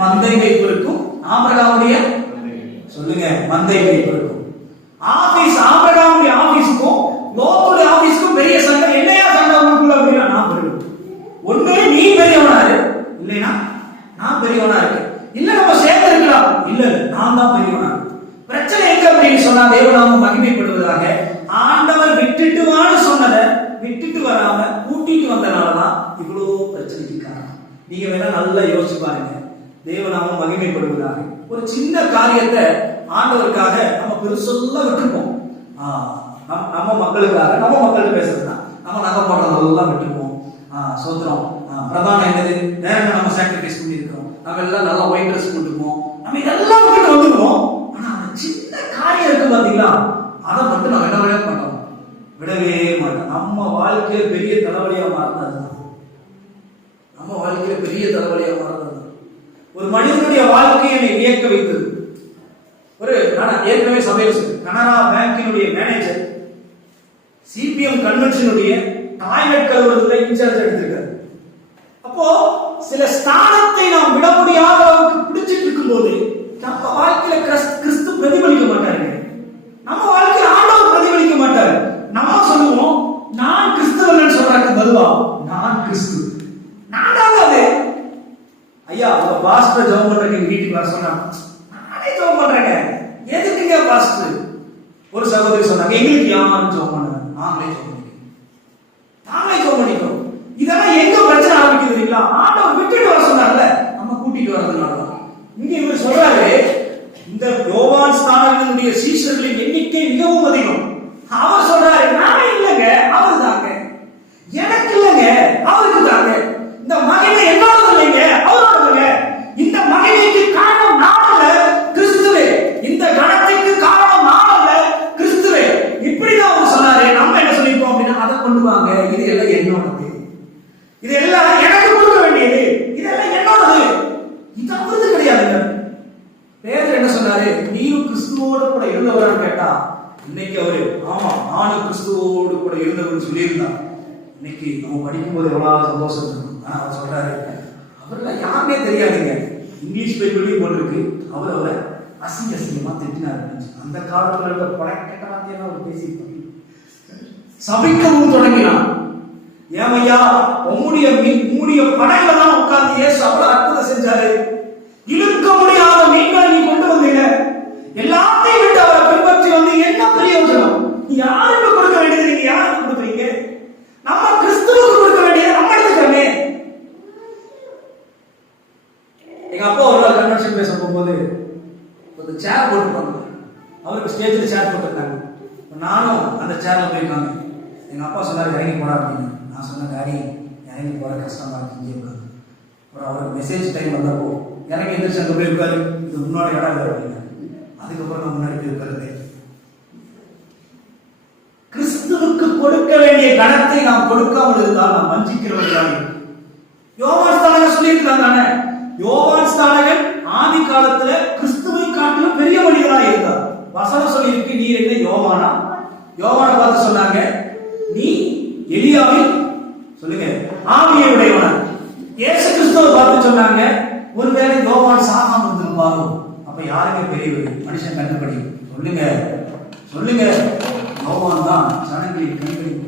மந்தை மேய்ப்பருக்கும் ஆபிரகாமுடைய சொல்லுங்க மந்தை மேய்ப்பருக்கும். ஆபீஸ் ஆபிரகாமுடைய ஆபீஸ்க்கும் லோத்துடைய ஆபீஸ்க்கும் பெரிய சண்டை. என்னையா சண்டை உங்களுக்குள்ள அப்படின்னா, நான் பெருகணும். ஒண்ணு நீ பெரியவனாரு, இல்லைன்னா நான் பெரியவனா இருக்கேன். இல்ல நம்ம சேர்ந்து இருக்கலாம், இல்ல நான் தான் பெரியவனா. பிரச்சனை எங்க அப்படின்னு சொன்னா, தேவநாமம் மகிமைப்படுவதாக ஆண்டவர் விட்டுட்டு வான்னு சொன்னதை விட்டுட்டு வராம கூட்டிட்டு வந்தனாலதான் இவ்வளவு பிரச்சனைக்கு காரணம். நீங்க வேணா நல்லா யோசிச்சு பாருங்க. தேவனாம மகிமைப்படுவதாக ஒரு சின்ன காரியத்தை ஆண்டவருக்காக நம்ம பெருசெல்லாம் விட்டுருப்போம். நம்ம மக்களுக்காக நம்ம மக்களுக்கு பேசுறதுதான் நம்ம நகை போடுறதெல்லாம் விட்டுருப்போம். சோத்திரம். பிரதானம் என்னது? நேரங்கள் நம்ம சாக்ரிஃபைஸ் பண்ணியிருக்கிறோம். நம்ம எல்லாம் நல்லா ஒயிட் ட்ரெஸ் போட்டுப்போம். நம்ம இதெல்லாம் விட்டு வந்துருவோம். ஆனா அந்த சின்ன காரியம் இருக்கு பாத்தீங்களா, அதை மட்டும் நம்ம விடவே மாட்டோம். விடவே மாட்டோம். நம்ம வாழ்க்கையில பெரிய தலைவலியா மாறினது. நம்ம வாழ்க்கையில பெரிய தலைவலியா மாறினது. ஒரு மனிதனுடைய வாழ்க்கையை வியக்க வைத்தது. ஒரு ஏற்கனவே சபையில் கனரா பேங்கினுடைய மேனேஜர் சிபிஎம் கன்வென்ஷனுடைய டாய்லெட் கழுவுறதுல இன்சார்ஜ் எடுத்திருக்காரு. அப்போ சில ஸ்தானத்தை நாம் விட முடியாத அளவுக்கு பிடிச்சிட்டு இருக்கும்போது நம்ம வாழ்க்கையில கிறிஸ்து பிரதிபலிக்க மாட்டாரு. நம்ம வாழ்க்கையில ஆண்டவர் பிரதிபலிக்க மாட்டாரு. நம்ம சொல்லுவோம் நான் கிறிஸ்தவன் சொல்றாங்க பதுவா நான் கிறிஸ்து. நான் தான் அது. ஐயா உங்க பாஸ்டர் ஜெபம் பண்றதுக்கு வீட்டுக்கு வர சொன்னா நானே ஜெபம் பண்றேங்க. எதுக்குங்க பாஸ்டர்? ஒரு சகோதரி சொன்னாங்க எங்களுக்கு யாமான்னு ஜெபம் பண்ணுங்க. நாங்களே ஜெபம் பண்ணிக்கிறோம். இதெல்லாம் எங்க பிரச்சனை ஆரம்பிக்குது தெரியுங்களா? ஆண்டவர் விட்டுட்டு வர சொன்னார்ல, நம்ம கூட்டிட்டு வரதுனாலதான். இங்க இவர் சொல்றாரு இந்த யோவான் ஸ்நானகனுடைய சீஷர்களின் எண்ணிக்கை மிகவும் அதிகம். அவர் சொல்றாரு நான் இல்லைங்க அவர் தாங்க, எனக்கு இல்லைங்க அவருக்கு தாங்க, இந்த மகிமை என்னோடது இல்லைங்க அவரோடதுங்க, இந்த மகிமைக்கு காரணம் நான் அல்ல கிறிஸ்துவே, இந்த கணத்துக்கு காரணம் நான் அல்ல கிறிஸ்துவே. இப்படிதான் அவர் சொன்னாரு. நம்ம என்ன சொல்லிப்போம் அப்படின்னா அதை கொண்டு வாங்க, இது எல்லாம் என்னோடது, இது எல்லாம் எனக்கு கொடுக்க வேண்டியது, இதெல்லாம் என்னோடது. இது அவரது கிடையாதுங்க. பேதர் என்ன சொன்னாரு? நீயும் கிறிஸ்துவோடு கூட இருந்தவரான்னு கேட்டா இன்னைக்கு அவரு ஆமா நானும் கிறிஸ்துவோடு கூட இருந்தவர்னு சொல்லியிருந்தார். இன்னைக்கு நம்ம படிக்கும்போது எவ்வளவு சந்தோஷம் இருக்கும். ஆனா அவர் சொல்றாரு அவர்லாம் யாருமே தெரியாதுங்க. இங்கிலீஷ் பைபிளையும் போட்டிருக்கு அவரை அசிங்கமா திட்டினார். அந்த காலத்துல இருக்க பழக்கட்ட வார்த்தையெல்லாம் அவர் பேசியிருப்பாங்க. சபிக்கவும் தொடங்கினான். ஏமையா உம்முடைய படையில தான் உட்கார்ந்து இயேசு அவ்வளவு அற்புதம் செஞ்சாரு. இழுக்க முடியாத மீன்களை நீ கொண்டு வந்தீங்க. எல்லாத்தையும் விட்டு அவரை பின்பற்றி வந்து என்ன பிரயோஜனம்? யாருக்கு கொடுக்க வேண்டியது நீங்க யாருக்கு கொடுக்குறீங்க? நம்ம கிறிஸ்துவுக்கு கொடுக்க வேண்டியது நம்ம எடுத்துக்கிறோமே. எங்க அப்பா ஒரு நாள் கன்வென்ஷன் பேச போகும்போது ஒரு சேர் போட்டுருப்பாங்க. அவருக்கு ஸ்டேஜ்ல சேர் போட்டிருக்காங்க. நானும் அந்த சேர்ல போயிருக்காங்க. எங்க அப்பா சொன்னாரு இறங்கி போடா அப்படின்னு. நான் சொன்னேன் டாடி இறங்கி போற கஷ்டமா இருக்கு இங்கே உட்காந்து. அப்புறம் அவருக்கு மெசேஜ் டைம் வந்தப்போ இறங்கி எந்திரிச்சு அங்கே போயிருக்காரு. இது முன்னாடி இடம் இல்லை அப்படின்னு. அதுக்கப்புறம் நான் முன்னாடி போயிருக்கிறது. கிறிஸ்துவுக்கு கொடுக்க வேண்டிய கணத்தை நாம் கொடுக்காமல் இருந்தால் நாம் வஞ்சிக்கிறவர்களாக. யோவான் ஸ்நானகன் சொல்லியிருக்காங்க. யோவான் ஸ்நானகன் ஆதி காலத்துல கிறிஸ்துவை காட்டிலும் பெரிய மனிதனாக இருந்தார். வசனம் சொல்லியிருக்கு நீர் என்ன யோவானா? யோவானை பார்த்து சொன்னாங்க நீ எலியாவில் சொல்லுங்க ஆவியை உடையவனா. இயேசு கிறிஸ்துவை பார்த்து சொன்னாங்க ஒருவேளை யோவான் சாகாம இருந்திருப்பாரோ. அப்ப யாருமே பெரியவர் மனுஷன் கண்டுபடி சொல்லுங்க சொல்லுங்க யோவான் தான் ஜனங்களின் கண்களில்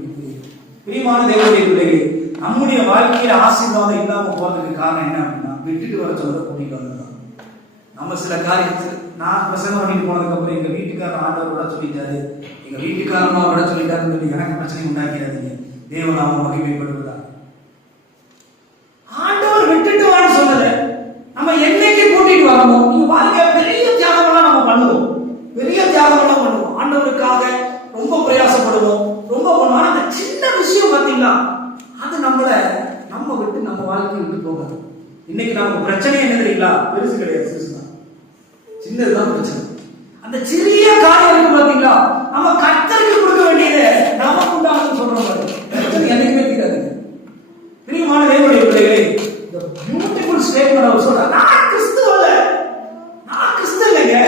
பிரியமான தேவனுடைய பிள்ளைகளே. நம்முடைய வாழ்க்கையில ஆசீர்வாதம் இல்லாம போறதுக்கு காரணம் என்ன அப்படின்னா விட்டுட்டு வர சொல்ல கூட்டிட்டு வந்ததுதான். நம்ம சில காரியத்தில் நான் பிரசங்கம் பண்ணிட்டு போனதுக்கு அப்புறம் எங்க வீட்டுக்காரர் ஆண்டவர் விட சொல்லிட்டாரு, எங்க வீட்டுக்காரமா விட சொல்லிட்டாருன்னு சொல்லி எனக்கு பிரச்சனை உண்டாக்கிறாதீங்க. தேவனாம மகிமைப்படுவதா? ஆண்டவர் விட்டுட்டு வான்னு சொன்னது நம்ம என்னைக்கு கூட்டிட்டு வரணும்? நீங்க வாழ்க்கை பெரிய தியாகமெல்லாம் நம்ம பண்ணுவோம், பெரிய தியாகமெல்லாம் பண்ணுவோம், ஆண்டவருக்காக ரொம்ப பிரயாசப்படுவோம், ரொம்ப பண்ணுவோம். ஆனா அந்த சின்ன விஷயம் பார்த்தீங்களா அது நம்ம விட்டு நம்ம வாழ்க்கையை விட்டு போகாது. இன்னைக்கு நமக்கு பிரச்சனை என்ன தெரியுங்களா? பெருசு கிடையாது, சிறுசுதான், சின்னதுதான் பிரச்சனை. அந்த சிறிய காரியம் இருக்கு பாத்தீங்களா, நம்ம கர்த்தருக்கு கொடுக்க வேண்டியது நமக்கு உண்டாகும் சொல்றோம். பிரச்சனை என்னைக்குமே தீராது. பிரியமான தேவனுடைய பிள்ளைகளே, இந்த பியூட்டிஃபுல் ஸ்டேட்மெண்ட் அவர் சொல்றார். நான் கிறிஸ்து அல்ல, நான் கிறிஸ்து இல்லைங்க.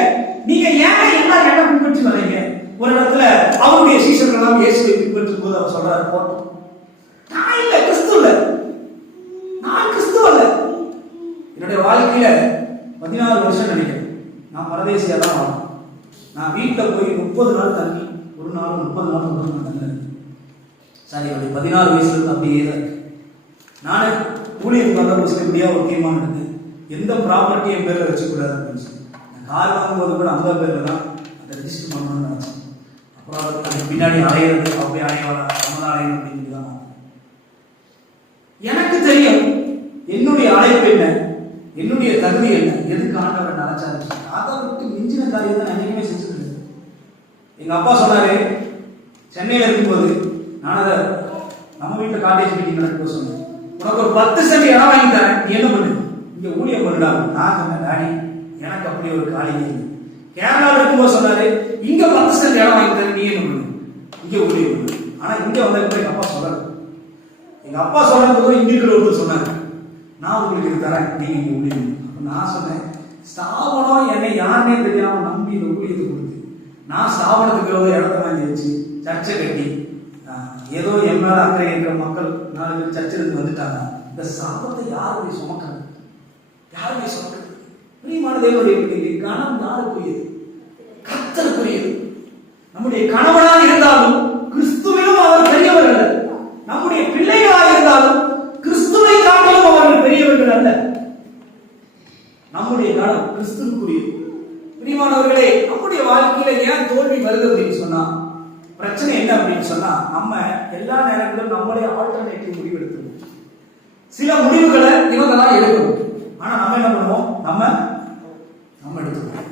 நீங்க ஏன் எல்லாம் என்ன பின்பற்றி வரீங்க? ஒரு இடத்துல அவருடைய சீஷர்கள் எல்லாம் இயேசுவை பின்பற்றும் போது அவர் சொல்றாரு போட்டோம் நான் இல்ல கிறிஸ்து இல்ல, நான் கிறிஸ்து அல்ல. என்னுடைய வாழ்க்கையில 16 வருஷம் நினைக்கிறேன் நான் பரதேசியா தான் வாழ்ந்தேன். நான் வீட்டில் போய் 30 நாள் தங்கி ஒரு நாள் 30 நாள் தங்கினேன். சரி, அப்படி 16 வயசுல இருந்து அப்படியே தான் இருக்கு. நான் ஊழியருக்கு வந்த முடியா ஒரு தீர்மானம் எடுத்து எந்த ப்ராப்பர்ட்டியை என் பேரில் வச்சுக்கூடாது அப்படின்னு சொல்லி கார் வாங்கும்போது கூட அந்த பேரில் தான் அதை ரிஜிஸ்டர் பண்ணணும்னு நினச்சேன். அப்புறம் அதுக்கு பின்னாடி அலையிறது அப்படியே அலைவாடா நம்மளாம் அலையணும் அப்படின்னு தான் தெரியும் என்னுடைய அழைப்பு என்ன, என்னுடைய தகுதி என்ன, எதுக்கு ஆண்டவர் நினைச்சாரு. அதை விட்டு மிஞ்சின காரியம் தான் என்னைக்குமே செஞ்சது. எங்க அப்பா சொன்னாரு, சென்னையில இருக்கும்போது நான் அதை நம்ம வீட்டுல காலேஜ் மீட்டிங் நடக்க சொன்னேன், உனக்கு ஒரு 10 சென்ட் இடம் வாங்கி தரேன், நீ என்ன பண்ணு, இங்க ஊழியம் பண்ணுடா. நான் சொன்னேன், டாடி எனக்கு அப்படி ஒரு காலேஜ் இல்லை. கேரளாவில் இருக்கும்போது சொன்னாரு, இங்க 10 சென்ட் இடம் வாங்கி தரேன், நீ என்ன பண்ணு, இங்க ஊழியம் பண்ணு. ஆனா இங்க வந்ததுக்கு எங்க அப்பா சொல்றாரு, எங்க அப்பா சொல்றது இங்க இருக்கிற ஒருத்தர் சொன்னாரு, நான் உங்களுக்கு இது தரேன், நீங்க இங்க ஊழியம் பண்ணு. அப்ப நான் சொன்னேன், ஸ்தாபனம் என்னை யாருன்னே தெரியாம நம்பி இந்த ஊழியத்தை கொடுத்து, நான் ஸ்தாபனத்துக்கு இடத்த வாங்கி வச்சு சர்ச்சை கட்டி ஏதோ என் மேல அக்கறை இருக்கிற மக்கள் 4 பேர் சர்ச்சிலிருந்து வந்துட்டாங்க. இந்த சாபத்தை யாருடைய சுமக்கிறது, யாருடைய சுமக்கிறது? பிரியமான தேவனுடைய பிள்ளைகளே, கணம் யாருக்குரியது? கர்த்தருக்குரியது. நம்முடைய கணவனாக இருந்தாலும் கிறிஸ்துவிலும் அவர் பெரியவர் அல்ல. நம்முடைய பிள்ளைகளாக இருந்தாலும் கிறிஸ்துவை காட்டிலும் அவர்கள் பெரியவர்கள் அல்ல. நம்முடைய கணம் கிறிஸ்துவுக்குரியது. பிரியமானவர்களே, நம்முடைய வாழ்க்கையில ஏன் தோல்வி வருது அப்படின்னு சொன்னா, பிரச்சனை என்ன அப்படின்னு சொன்னா, நம்ம எல்லா நேரத்திலும் நம்மளே ஆல்டர்னேட்டிவ் முடிவு எடுத்துருவோம். சில முடிவுகளை இவங்க தான் எடுக்கணும், ஆனா நம்ம என்ன பண்ணுவோம், நம்ம எடுத்துருவோம்.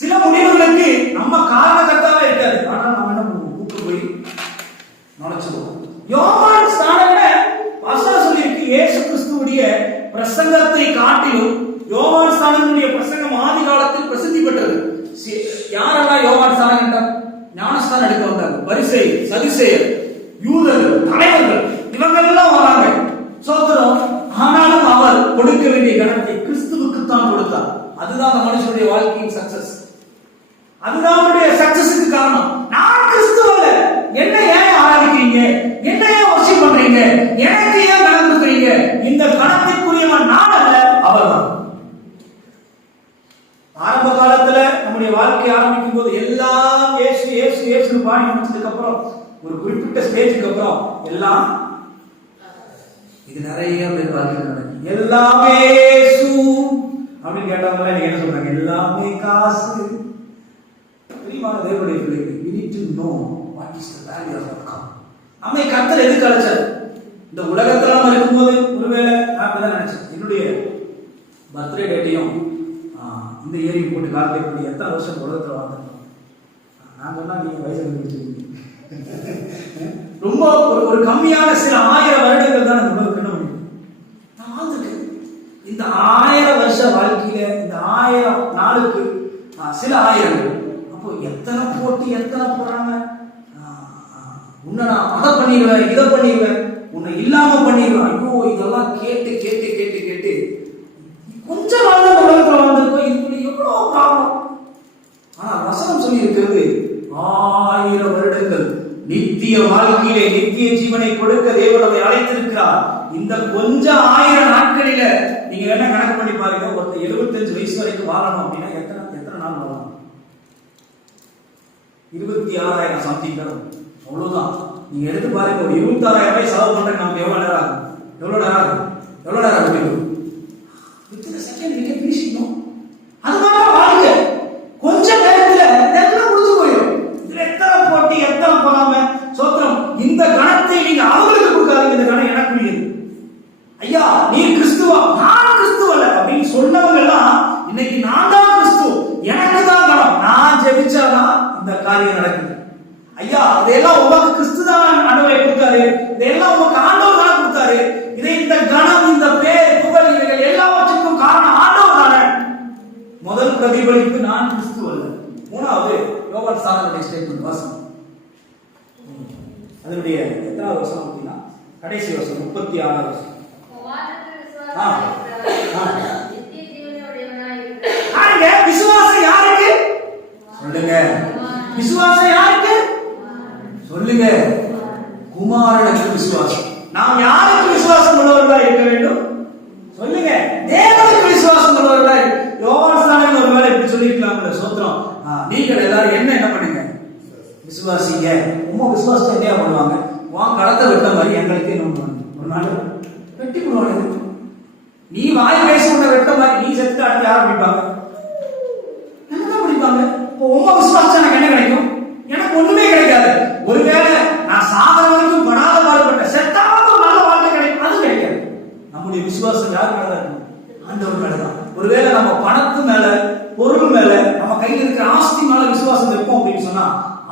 சில முடிவுகளுக்கு நம்ம காரணகர்த்தாவே இருக்காது, ஆனா நம்ம என்ன பண்ணுவோம், கூப்பிட்டு போய் நுழைச்சிருவோம். யோவான் ஸ்நானகனை பாஸ்டர் சொல்லியிருக்கு, இயேசு கிறிஸ்துவுடைய பிரசங்கத்தை காட்டிலும் யோவான் ஸ்நானகனுடைய பிரசங்கம் ஆதி காலத்தில் பிரசித்தி பெற்றது. யாரெல்லாம் யோவான் ஸ்நானகன் ஞானஸ்தானம் எடுக்க வந்தாங்க? பரிசேயர், சதுசேயர், யூதர்கள், தலைவர்கள், இவங்க எல்லாம் வராங்க. சோதரம். ஆனாலும் அவர் கொடுக்க வேண்டிய கணத்தை கிறிஸ்துவுக்கு தான் கொடுத்தார். அதுதான் அந்த மனுஷனுடைய வாழ்க்கையின் சக்சஸ். அதுதான் அவருடைய சக்சஸுக்கு காரணம். நான் கிறிஸ்துவ அல்ல, என்ன ஏன் ஆராதிக்கிறீங்க, என்ன ஏன் வர்ஷிப் பண்றீங்க, எனக்கு ஏன் கணம் கொடுக்குறீங்க, இந்த கணத்திற்குரியவன் நான் அல்ல, அவர்தான். ஆரம்ப காலத்துல நம்முடைய வாழ்க்கை ஆரம்பிக்கும் போது எல்லாம் இயேசு இயேசு இயேசு பாடி முடிச்சதுக்கு அப்புறம் ஒரு குறிப்பிட்ட ஸ்டேஜுக்கு அப்புறம் எல்லாம் இது நிறைய பேர் வாழ்க்கை நடக்கும். எல்லாமே இயேசு அப்படின்னு கேட்டவங்க நீங்க என்ன சொல்றாங்க, எல்லாமே காசு. பிரியமான தேவனுடைய பிள்ளைகள், we need to know what is the value of income. நம்மை கர்த்தர் எதுக்கு அழைச்சார்? இந்த உலகத்துல நம்ம இருக்கும்போது ஒருவேளை நான் தான் நினைச்சேன், என்னுடைய பர்த்டே டேட்டையும் இந்த ஏரி போட்டு கால்குலேட் பண்ணி எத்தனை வருஷம் உலகத்தில் வாழ்ந்துருக்கோம். நான் சொன்னா நீங்க வயசு கண்டுபிடிச்சிருக்கீங்க. ரொம்ப ஒரு கம்மியான சில 1000 வருடங்கள் தான் இந்த உலகத்துக்கு என்ன முடியும். நான் வாழ்ந்துருக்கேன். இந்த 1000 வருஷ வாழ்க்கையில இந்த 1000 நாளுக்கு சில ஆயிரங்கள். அப்போ எத்தனை போட்டி, எத்தனை போறாங்க. உன்னை நான் அதை பண்ணிடுவேன், இதை பண்ணிடுவேன், உன்னை இல்லாம பண்ணிடுவேன். ஐயோ, இதெல்லாம் கேட்டு கேட்டு கேட்டு கேட்டு கொஞ்சம் நாள் இந்த உலகத்துல வாழ்ந்திருக்கோம். இதுக்குள்ள எவ்வளவு ப்ராப்ளம். ஆனா வசனம் சொல்லி இருக்கிறது 1000 வருடங்கள் நித்திய வாழ்க்கையிலே நித்திய ஜீவனை கொடுக்க தேவன் அதை அழைத்திருக்கிறார். இந்த கொஞ்சம் 1000 நாட்களில நீங்க என்ன கணக்கு பண்ணி பாருங்க, ஒருத்தர் 75 வயசு வரைக்கும் வாழணும் அப்படின்னா எத்தனை நாள் வாழணும்? 26,000 சம்திங் தரும். அவ்வளவுதான். நீங்க எடுத்து பாருங்க, ஒரு 26,000 ரூபாய் செலவு பண்றதுக்கு நமக்கு எவ்வளவு நேரம் ஆகும்? எவ்வளவு நேரம் ஆகும்? வித்தின் செகண்ட் நீங்க பினிஷிங். அது மாதிரி வாழ்க்கை கொஞ்ச நேரத்துல எல்லாம் முடிஞ்சு போயிடும். இதுல எத்தனை போட்டி, எத்தனை போகாம சோத்திரம். இந்த கணத்தை நீங்க அவங்களுக்கு கொடுக்காதீங்க, இந்த கணம் எனக்குரியது. ஐயா நீ கிறிஸ்துவா, நான் கிறிஸ்துவ அப்படின்னு சொன்னவங்க எல்லாம் இன்னைக்கு நான் தான் கிறிஸ்து, எனக்கு தான் கணம், நான் ஜெபிச்சாதான் இந்த காரியம் நடக்குது. ஐயா இதெல்லாம் உங்களுக்கு கிறிஸ்து தான் ஆண்டவரை கொடுத்தாரு, இதெல்லாம் உங்களுக்கு ஆண்டவர் தான் கொடுத்தாரு. இதை இந்த கணம், இந்த பேர், புகழ், இவைகள் எல்லாவற்றுக்கும் காரணம் ஆண்டவர் தானே. முதல் பிரதிபலிப்பு நான் கிறிஸ்து அல்ல. மூணாவது யோவான் ஸ்நானகனுடைய ஸ்டேட்மெண்ட் வாசனம். அதனுடைய எத்தனாவது வசனம் அப்படின்னா கடைசி வசனம் 36வது வசனம். விசுவாசம் யாருக்கு சொல்லுங்க? விசுவாசம் யாருக்கு சொல்லுங்க? குமாரனுக்கு விசுவாசம். நாம் யாருக்கு விசுவாசம் உள்ளவர்களா இருக்க வேண்டும் சொல்லுங்க? தேவனுக்கு விசுவாசம் உள்ளவர்களா. யோவான் ஸ்நானகன் ஒருவேளை இப்படி சொல்லிருக்கலாம்ல, சோத்திரம். நீங்கள் எல்லாரும் என்ன பண்ணுங்க, விசுவாசிங்க. ரொம்ப விசுவாசத்தை என்ன பண்ணுவாங்க? உன் கடத்தை வெட்ட மாதிரி எங்களுக்கு என்ன பண்ணுவாங்க? ஒரு நாள் வெட்டி போடுவாங்க. நீ வாய் பேச உன்னை வெட்ட மாதிரி நீ செத்து அடுத்து யாரும் பிடிப்பாங்க? என்னதான் பிடிப்பாங்க? இப்போ உங்க விசுவாசம் எனக்கு என்ன கிடைக்கும்? எனக்கு ஒண்ணுமே கிடைக்காது. ஒருவேளை நான் சாகர வரைக்கும் படாத பாடுபட்ட செத்தாவது நல்ல வாழ்க்கை கிடைக்கும், அது கிடைக்காது.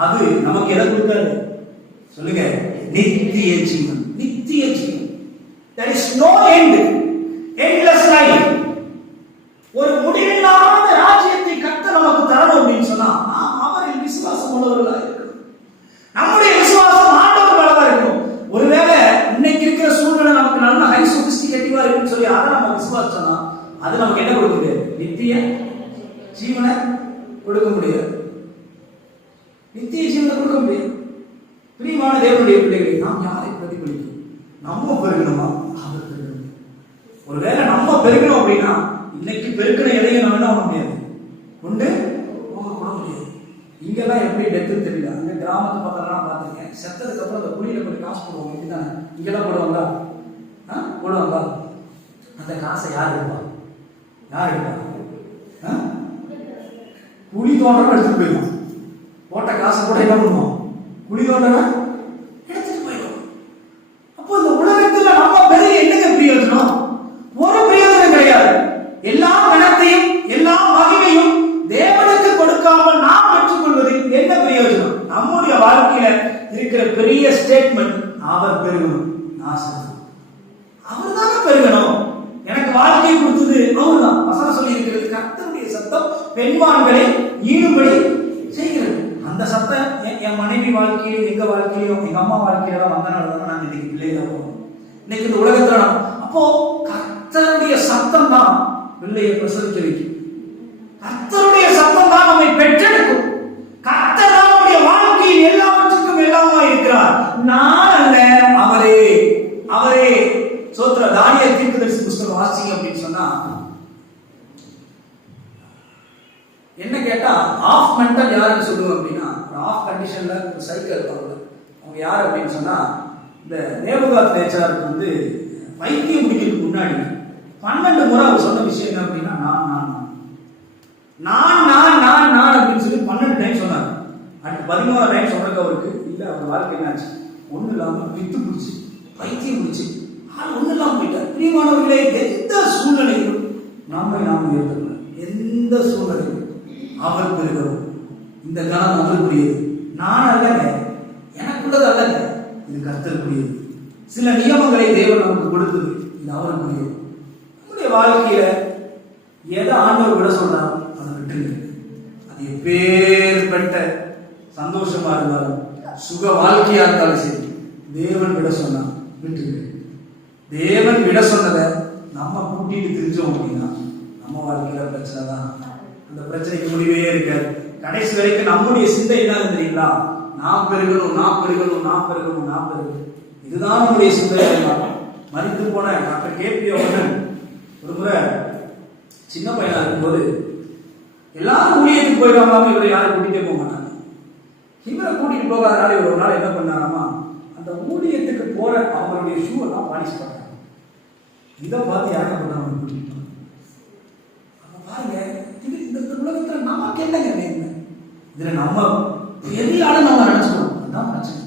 அது நமக்கு எதை கொடுக்காது சொல்லுங்க? நித்திய ஜீவன். நித்திய ஜீவன். there is no end, endless life. ஒரு முடிவில்லாத ராஜ்யத்தை கர்த்தர் நமக்கு தரணும் அப்படின்னு சொன்னா நாம் அவரில் விசுவாசம் உள்ளவர்களாக இருக்கணும். நம்முடைய விசுவாசம் ஆண்டவர் மேலதான் இருக்கணும். ஒருவேளை இன்னைக்கு இருக்கிற சூழ்நிலை நமக்கு நல்ல ஹை சொபிஸ்டிகேட்டிவா இருக்குன்னு சொல்லி அதை நம்ம விசுவாசம்னா அது நமக்கு என்ன கொடுக்க முடியாது? நித்திய ஜீவனை கொடுக்க முடியாது. நித்திய ஜீவனை கொடுக்க முடியாது. பிரியமான தேவனுடைய பிள்ளைகளை நாம் யாரை பிரதிபலிக்கும்? நம்ம பெருகணுமா? அவர் பெருகணும். ஒருவேளை நம்ம பெருகணும் அப்படின்னா இன்னைக்கு பெருக்கிற எதையும் நம்ம என்ன பண்ண முடியாது? கொண்டு போக கூட முடியாது. இங்கெல்லாம் எப்படி டெத்து தெரியல. அங்க கிராமத்து பக்கம்லாம் பார்த்துருக்கேன். செத்ததுக்கு அப்புறம் அந்த குழியில போய் காசு போடுவாங்க. இப்படிதானே இங்கெல்லாம் போடுவாங்களா? போடுவாங்களா? அந்த காசை யார் எடுப்பா? யார் எடுப்பா? குழி தோன்றவன் எடுத்துட்டு போயிடுவான். போட்ட காசை கூட என்ன பண்ணுவோம்? குழி தோன்றவன் எடுத்துட்டு போயிடுவோம். அப்போ இந்த உலகத்துல நம்ம பெரிய என்னங்க பிரயோஜனம்? ஒரு பிரயோஜனம் கிடையாது. எல்லா கணத்தையும் எல்லா மகிமையும் தேவனுக்கு கொடுக்காமல் நாம் பெற்றுக்கொள்வதில் என்ன பிரயோஜனம்? நம்முடைய வாழ்க்கையில இருக்கிற பெரிய ஸ்டேட்மெண்ட் அவர் பெருகணும், நான் சொல்றேன். அவர் தானே பெருகணும். எனக்கு வாழ்க்கையை கொடுத்தது அவர் தான். வசனம் சொல்லி இருக்கிறது, கர்த்தருடைய சத்தம் பெண்மான்களை ஈடுபடி செய்கிறது. அந்த சத்தம் என் மனைவி வாழ்க்கையிலும் எங்க வாழ்க்கையிலும் எங்க அம்மா வாழ்க்கையில வந்தனால தான் நாங்கள் இன்னைக்கு பிள்ளைகளை போறோம். இன்னைக்கு இந்த உலகத்துல அப்போ கர்த்தருடைய சத்தம் தான் பிள்ளையை பிரசவிக்க வைக்கும். கர்த்தருடைய சத்தம் தான் நம்மை பெற்றெடுக்கும். கர்த்தர் நம்முடைய வாழ்க்கையில் எல்லாவற்றுக்கும் எல்லாமா இருக்கிறார். நான் அல்ல, அவரே. அவரே. சோத்ர தானியேல் தீர்க்கதரிசி புத்தகம் வாசிங்க அப்படின்னு சொன்னா என்ன கேட்டா ஆஃப் மென்டல் யாருன்னு சொல்லுவோம் அப்படின்னா ஆஃப் கண்டிஷன்ல ஒரு சைக்கிள் இருப்பாங்க. அவங்க யார் அப்படின்னு சொன்னா இந்த நேபுகாத் நேச்சாருக்கு வந்து வைத்தியம் முடிக்கிறதுக்கு முன்னாடி 12 முறை அவர் சொன்ன விஷயம் என்ன அப்படின்னா நான் நான் நான் நான் நான் நான் அப்படின்னு சொல்லி 12 டைம் சொன்னார். அடுத்து 11 டைம் சொன்னதுக்கு அவருக்கு இல்ல அவர் வாழ்க்கை என்னாச்சு? ஒண்ணு இல்லாம வித்து பிடிச்சி வைத்தியம் பிடிச்சி ஒண்ணு இல்லாம போயிட்டார். பிரியமானவர்களே, எந்த சூழ்நிலையிலும் நம்மை நாம் உயர்த்தலாம். எந்த சூழ்நிலையிலும் அவர் பெறுகிறோம். இந்த கணம் அவருக்குரியது. நான் அல்லங்க, எனக்குள்ளது அல்லங்க, இது கர்த்தருக்குரியது. சில நியமங்களை தேவன் நமக்கு கொடுத்தது, இது அவருக்குரியது. நம்முடைய வாழ்க்கையில எதை ஆண்டவர் விட சொல்றாரு அதை விட்டுருங்க. அது எப்பேற்பட்ட சந்தோஷமா இருந்தாலும் சுக வாழ்க்கையா இருந்தாலும் சரி, தேவன் விட சொன்னா விட்டுருங்க. தேவன் விட சொன்னதை நம்ம கூட்டிட்டு திரிஞ்சோம் அப்படின்னா நம்ம வாழ்க்கையில பிரச்சனை தான். அந்த பிரச்சனைக்கு முடிவே இருக்காது. கடைசி வரைக்கும் நம்முடைய சிந்தை என்ன தெரியுங்களா? நான் பெருகணும், நான் பெருகணும், நான் பெருகணும், நான் பெருகணும். இதுதான் நம்முடைய சிந்தை. மறித்து போன டாக்டர் கேபி அவர்கள் ஒரு முறை சின்ன பையனா இருக்கும்போது எல்லாரும் ஊழியத்துக்கு போயிடுவாங்களாம இவரை யாரும் கூட்டிகிட்டே போக மாட்டாங்க. இவரை கூட்டிட்டு போகாதனால இவர் ஒரு நாள் என்ன பண்ணாராமா, அந்த ஊழியத்துக்கு போற அவருடைய ஷூ எல்லாம் பாலிஷ் பண்றாங்க. இதை பார்த்து யாரை பண்ணாங்க கூட்டிட்டு பாருங்க. இது இந்த உலகத்துல நமக்கு என்னங்க வேணும்? இதுல நம்ம பெரிய ஆளு நம்ம நினைச்சுக்கணும். அதுதான் பிரச்சனை.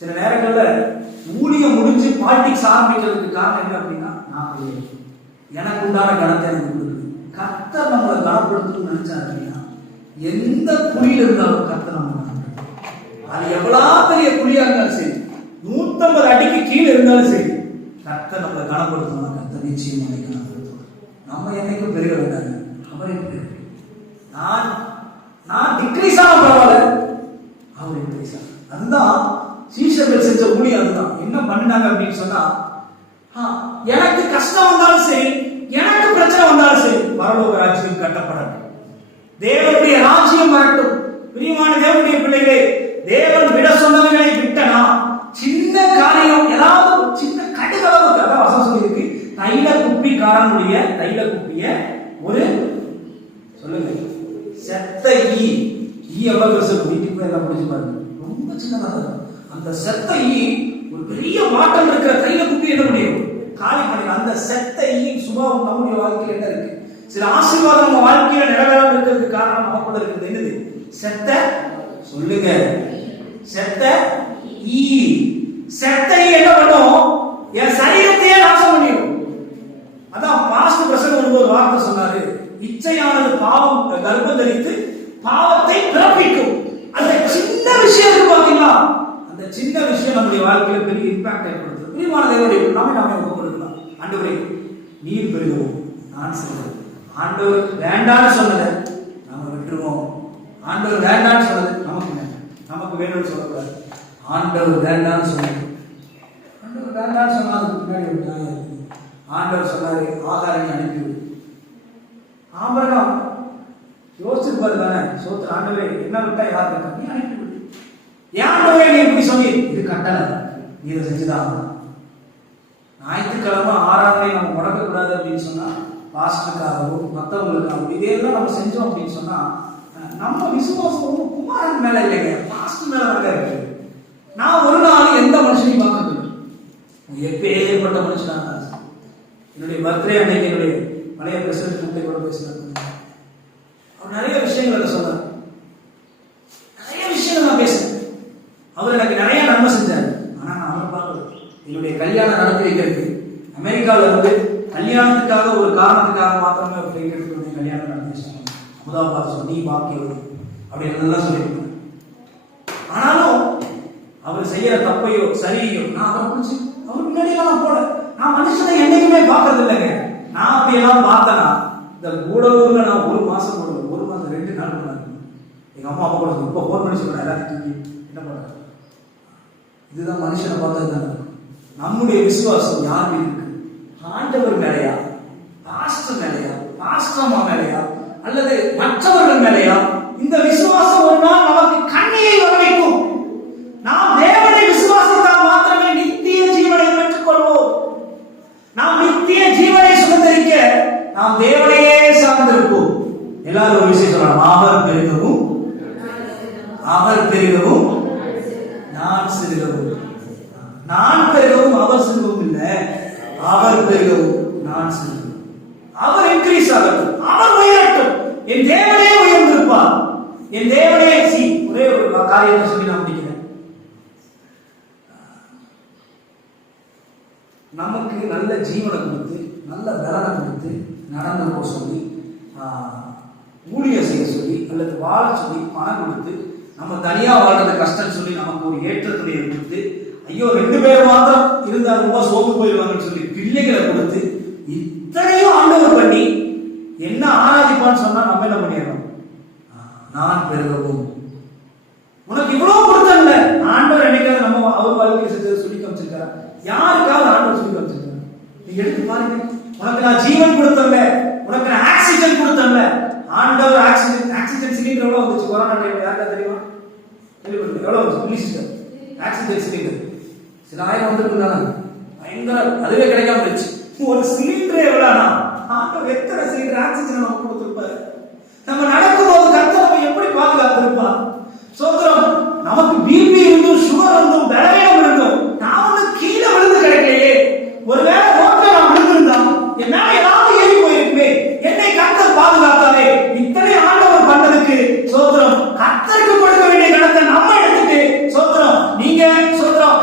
சில நேரங்கள்ல ஊழியம் முடிஞ்சு பாலிடிக்ஸ் ஆரம்பிக்கிறதுக்கு காரணம் என்ன அப்படின்னா நான் எனக்கு உண்டான கணத்தை எனக்கு கொடுக்குது. கர்த்தர் நம்மளை கனப்படுத்தணும்னு நினைச்சாரு அப்படின்னா எந்த குழியில இருந்தாலும் கர்த்தர் நம்ம கனப்படுத்தும். அது எவ்வளவு பெரிய குழியா இருந்தாலும் சரி, 150 அடிக்கு கீழே இருந்தாலும் சரி, கர்த்தர் நம்மளை கனப்படுத்தணும். கர்த்தர் நிச்சயம் நம்மை கனப்படுத்தும். நம்ம என்னைக்கும் பெருக வேண்டாங்க, அவரே பெருக. நான் டிக்ரீஸ் ஆன பரவாயில்ல, அவர் இன்க்ரீஸ் ஆன. அதுதான் சீஷர்கள் செஞ்ச ஊழியம். அதுதான் என்ன பண்ணினாங்க அப்படின்னு சொன்னா, எனக்கு கஷ்டம் வந்தாலும் சரி, எனக்கு பிரச்சனை வந்தாலும் சரி, பரலோக ராஜ்யம் கட்டப்படணும், தேவனுடைய ராஜ்யம் வரட்டும். பிரியமான தேவனுடைய பிள்ளைகளே, தேவன் விட சொன்னவர்களை விட்டனா சின்ன காரியம் ஏதாவது சின்ன கடுகளவுக்கு, அதான் வசனம் சொல்லியிருக்கு, தைல குப்பி காரனுடைய தைல குப்பிய ஒரு சொல்லுங்க செத்த ஈ எவ்வளவு பெருசு வீட்டுக்கு எல்லாம் பிடிச்சு பாருங்க, ரொம்ப சின்னதாக இருக்கும். அந்த செத்த ஈ ஒரு பெரிய மாற்றம் இருக்கிற தைல குப்பி என்ன முடியும்? காலி பண்ணி. அந்த செத்த ஈயின் சுபாவம் நம்முடைய வாழ்க்கையில் என்ன இருக்கு? சில ஆசீர்வாதம் நம்ம வாழ்க்கையில நிறைவேறாம இருக்கிறதுக்கு காரணம் நமக்குள்ள இருக்கிறது என்னது? செத்த சொல்லுங்க, செத்த ஈ. செத்த ஈ என்ன பண்ணும்? என் சரீரத்தையே நாசம் பண்ணிடும். அதான் பாஸ்ட் பிரசங்கம் ஒரு வார்த்தை சொன்னாரு, இச்சையானது பாவம் கர்ப்பம் தரித்து பாவத்தை பிறப்பிக்கும். அந்த சின்ன சின்ன விஷயம் நம்முடைய வாழ்க்கையில பெரிய இம்பாக்ட் ஏற்படுத்தும். பிரியமான தேவனுடைய நாமே ஒப்பு கொடுக்கலாம். ஆண்டவரே நீர் பெருகவும் நான் செல்வேன். ஆண்டவர் வேண்டான்னு சொன்னதை நாம விட்டுருவோம். ஆண்டவர் வேண்டான்னு சொன்னது நமக்கு வேணும்னு சொல்லக்கூடாது. ஆண்டவர் வேண்டான்னு சொன்னது, ஆண்டவர் வேண்டான்னு சொன்னா அதுக்கு பின்னாடி ஒரு நியாயம் இருக்கு. ஆண்டவர் சொன்னாரு ஆகாரை அனுப்பிவிடு. ஆபிரகாம் யோசிச்சிருப்பாரு தானே, சோத்திர ஆண்டவரே என்ன விட்டா யார் இருக்கா, நீ அனுப்பிவிடு. ஏன் ஆண்டவரே நீ இப்படி சொன்னி, இது கட்டளை, நீ இதை செஞ்சுதான். ஞாயிற்றுக்கிழமை ஆறாவது நம்ம முடக்கக்கூடாது அப்படின்னு சொன்னா பாஸ்டருக்காகவும் மற்றவங்களுக்காகவும் இதெல்லாம் நம்ம செஞ்சோம் அப்படின்னு சொன்னா நம்ம விசுவாசம் குமாரன் மேல இல்லைங்க, பாஸ்டர் மேல தாங்க இருக்கு. நான் ஒரு நாள் எந்த மனுஷனையும் பார்க்கறது எப்பேற்பட்ட மனுஷனா, என்னுடைய பர்த்டே அன்னைக்கு என்னுடைய பழைய பிரசிடன்ட் கூட்டை கூட பேசினார். அவர் நிறைய விஷயங்களை சொன்னார், நிறைய விஷயங்கள் நான் பேசுறேன். அவர் எனக்கு நிறைய நன்மை செஞ்சார். ஆனா நான் அவரை பார்க்கல. என்னுடைய கல்யாணம் நடத்தி வைக்கிறது அமெரிக்காவில் இருந்து கல்யாணத்துக்காக ஒரு காரணத்துக்காக மாத்திரமே ஒரு ஃபிளைட் எடுத்து கல்யாணம் நடத்தி வச்சாங்க. முதல் சொல்லி நீ பாக்கியவர் அப்படின்னு சொல்லியிருக்கேன். ஆனாலும் அவர் செய்யற தப்பையோ சரியோ நான் அவரை பிடிச்சி அவர் முன்னாடியெல்லாம் நான் போல. நான் மனுஷனை என்னைக்குமே பார்க்கறது இல்லைங்க. நான் அப்படியெல்லாம் பார்த்தேன்னா இந்த கூடவூர்ல நான் ஒரு மாசம் போடுவேன், ஒரு மாசம் 2 நாள் போனேன். எங்க அம்மா அப்பா கூட இப்போ ஃபோன் பண்ணி சொல்றேன் எல்லாத்தையும் தூக்கி என்ன பண்றாங்க. இதுதான் மனுஷனை பார்த்தது தானே. நம்முடைய விசுவாசம் யார் மீது இருக்கு? ஆண்டவர் மேலையா, பாஸ்டர் மேலையா, பாஸ்டர்மா மேலையா, அல்லது மற்றவர்கள் மேலையா? இந்த விசுவாசம் ஒரு நாள் நமக்கு கண்ணியை வர வைக்கும். நாம் தேவனை விசுவாசித்தால் மாத்திரமே நித்திய ஜீவனை பெற்றுக் கொள்வோம். நாம் நித்திய ஜீவனை சுதந்திரிக்க நாம் தேவனையே சார்ந்திருப்போம். எல்லாரும் ஒரு விஷயம் சொல்லலாம், அவர் பெருகவும் நான் சிறுகவும். நான் பெருகவும் அவர் சிறுகவும் இல்லை, அவர் பெருகவும் நான் சிறுகவும். அவர் இன்க்ரீஸ் ஆகட்டும், அவர் உயரட்டும். என் தேவனே உயர்ந்திருப்பார். என் தேவனே ஒரே ஒரு காரியத்தை சொல்லி நான் முடிக்கிறேன். நமக்கு நல்ல ஜீவனை கொடுத்து நல்ல பலனை கொடுத்து நடந்து போக சொல்லி ஊழிய செய்ய சொல்லி அல்லது வாழ சொல்லி பணம் கொடுத்து நம்ம தனியா வாழ்றது கஷ்டம் சொல்லி நமக்கு ஒரு ஏற்றத்துடைய கொடுத்து ஐயோ 2 பேர் மாத்திரம் இருந்தா ரொம்ப சோர்ந்து போயிடுவாங்கன்னு சொல்லி பிள்ளைகளை கொடுத்து இத்தனையும் ஆண்டவர் பண்ணி என்ன ஆராதிப்பான்னு சொன்னா நம்ம என்ன பண்ணிடுறோம்? நான் பெருகவும் உனக்கு இவ்வளவு கொடுத்தல ஆண்டவர் என்னைக்காவது நம்ம அவர் வாழ்க்கையை செஞ்சது சொல்லி காமிச்சிருக்காரு? யாருக்காவது ஆண்டவர் சொல்லி காமிச்சிருக்காரு? நீங்க எடுத்து பாருங்க. உனக்கு நான் ஜீவன் கொடுத்தல, உனக்கு நான் ஆக்சிஜன் கொடுத்தல. ஆண்டவர் ஆக்சிஜன் சிலிண்டர் எவ்வளவு வந்துச்சு கொரோனா டைம்ல? யாருக்கா தெரியுமா? தெரியும். எவ்வளவு வந்துச்சு மில்லிசிஸ்டர் ஆக்சிஜன் சிலிண்டர்? சில ஆயிரம் வந்துருக்குதானே, பயங்கர அதுவே கிடைக்காம இருந்துச்சு. ஒரு சிலிண்டர் எவ்வளவுனா ஆண்டவர் எத்தனை சிலிண்டர் ஆக்சிஜன் நமக்கு கொடுத்திருப்பாரு. நம்ம நடக்கும்போது கர்த்தர் நம்ம எப்படி பாதுகாத்திருப்பா. சோதரம் நமக்கு பிபி இருந்தும் சுகர் இருந்தும் பலவீனம் இருந்தும் நான் வந்து கீழே விழுந்து கிடைக்கலையே. ஒருவேளை ரோட்ல நான் விழுந்திருந்தா என் மேல ஏதாவது ஏறி போயிருக்குமே, என்னை கர்த்தர் பாதுகாத்தாலே. இத்தனை ஆண்டவர் பண்ணதுக்கு சோதரம் கர்த்தருக்கு கொடுக்க வேண்டிய கணத்தை நம்ம எடுத்துட்டு சோதரம் நீங்க சோதரம்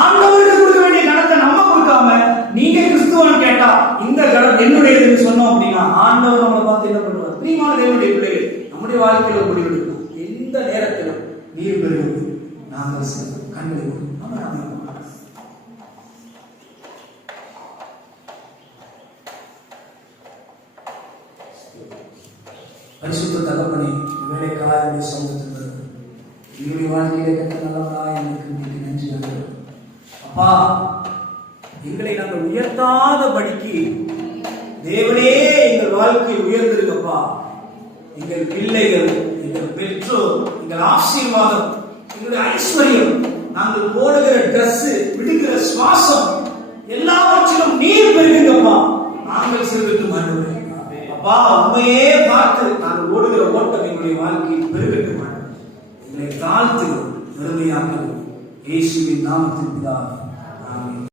ஆண்டவருக்கு கொடுக்க வேண்டிய கணத்தை நம்ம கொடுக்காம நீங்க கிறிஸ்துவன் கேட்டா இந்த கணம் என்னுடையதுன்னு சொன்னோம் அப்படின்னா ஆண்டவர் நம்மளை பார்த்து என்ன பண்ணுவார்? பிரியமான தேவனுடைய பிள்ளைகள், நம்முடைய வாழ்க்கையில முடிவெடுக்கலாம். எந்த நேரத்திலும் நீர் பெறுவது நாங்கள் கண்களை பரிசுத்த தகப்பனே, வேலைக்காரருடைய சமூகத்தில் எங்களுடைய வாழ்க்கையில கேட்ட நல்லவரா எனக்கு நன்றி. அப்பா, எங்களை நாங்கள் உயர்த்தாதபடிக்கு தேவனே எங்கள் வாழ்க்கையை உயர்ந்திருக்கப்பா. எங்கள் பிள்ளைகள், எங்கள் பெற்றோர், எங்கள் ஆசீர்வாதம், எங்களுடைய ஐஸ்வர்யம், நாங்கள் போடுகிற டிரஸ், விடுகிற சுவாசம் எல்லாவற்றிலும் நீர் பெறுகிறப்பா. நாங்கள் சிறுவிட்டு மாட்டோம் அப்பா. உண்மையே பார்த்து நாங்கள் ஓடுகிற ஓட்டம் எங்களுடைய வாழ்க்கையில் பெருகிட்டு மாட்டோம். எங்களை தாழ்த்துகிறோம், பெருமையாக்குகிறோம். இயேசுவின் நாமத்தில் பிதாவே, ஆமென்.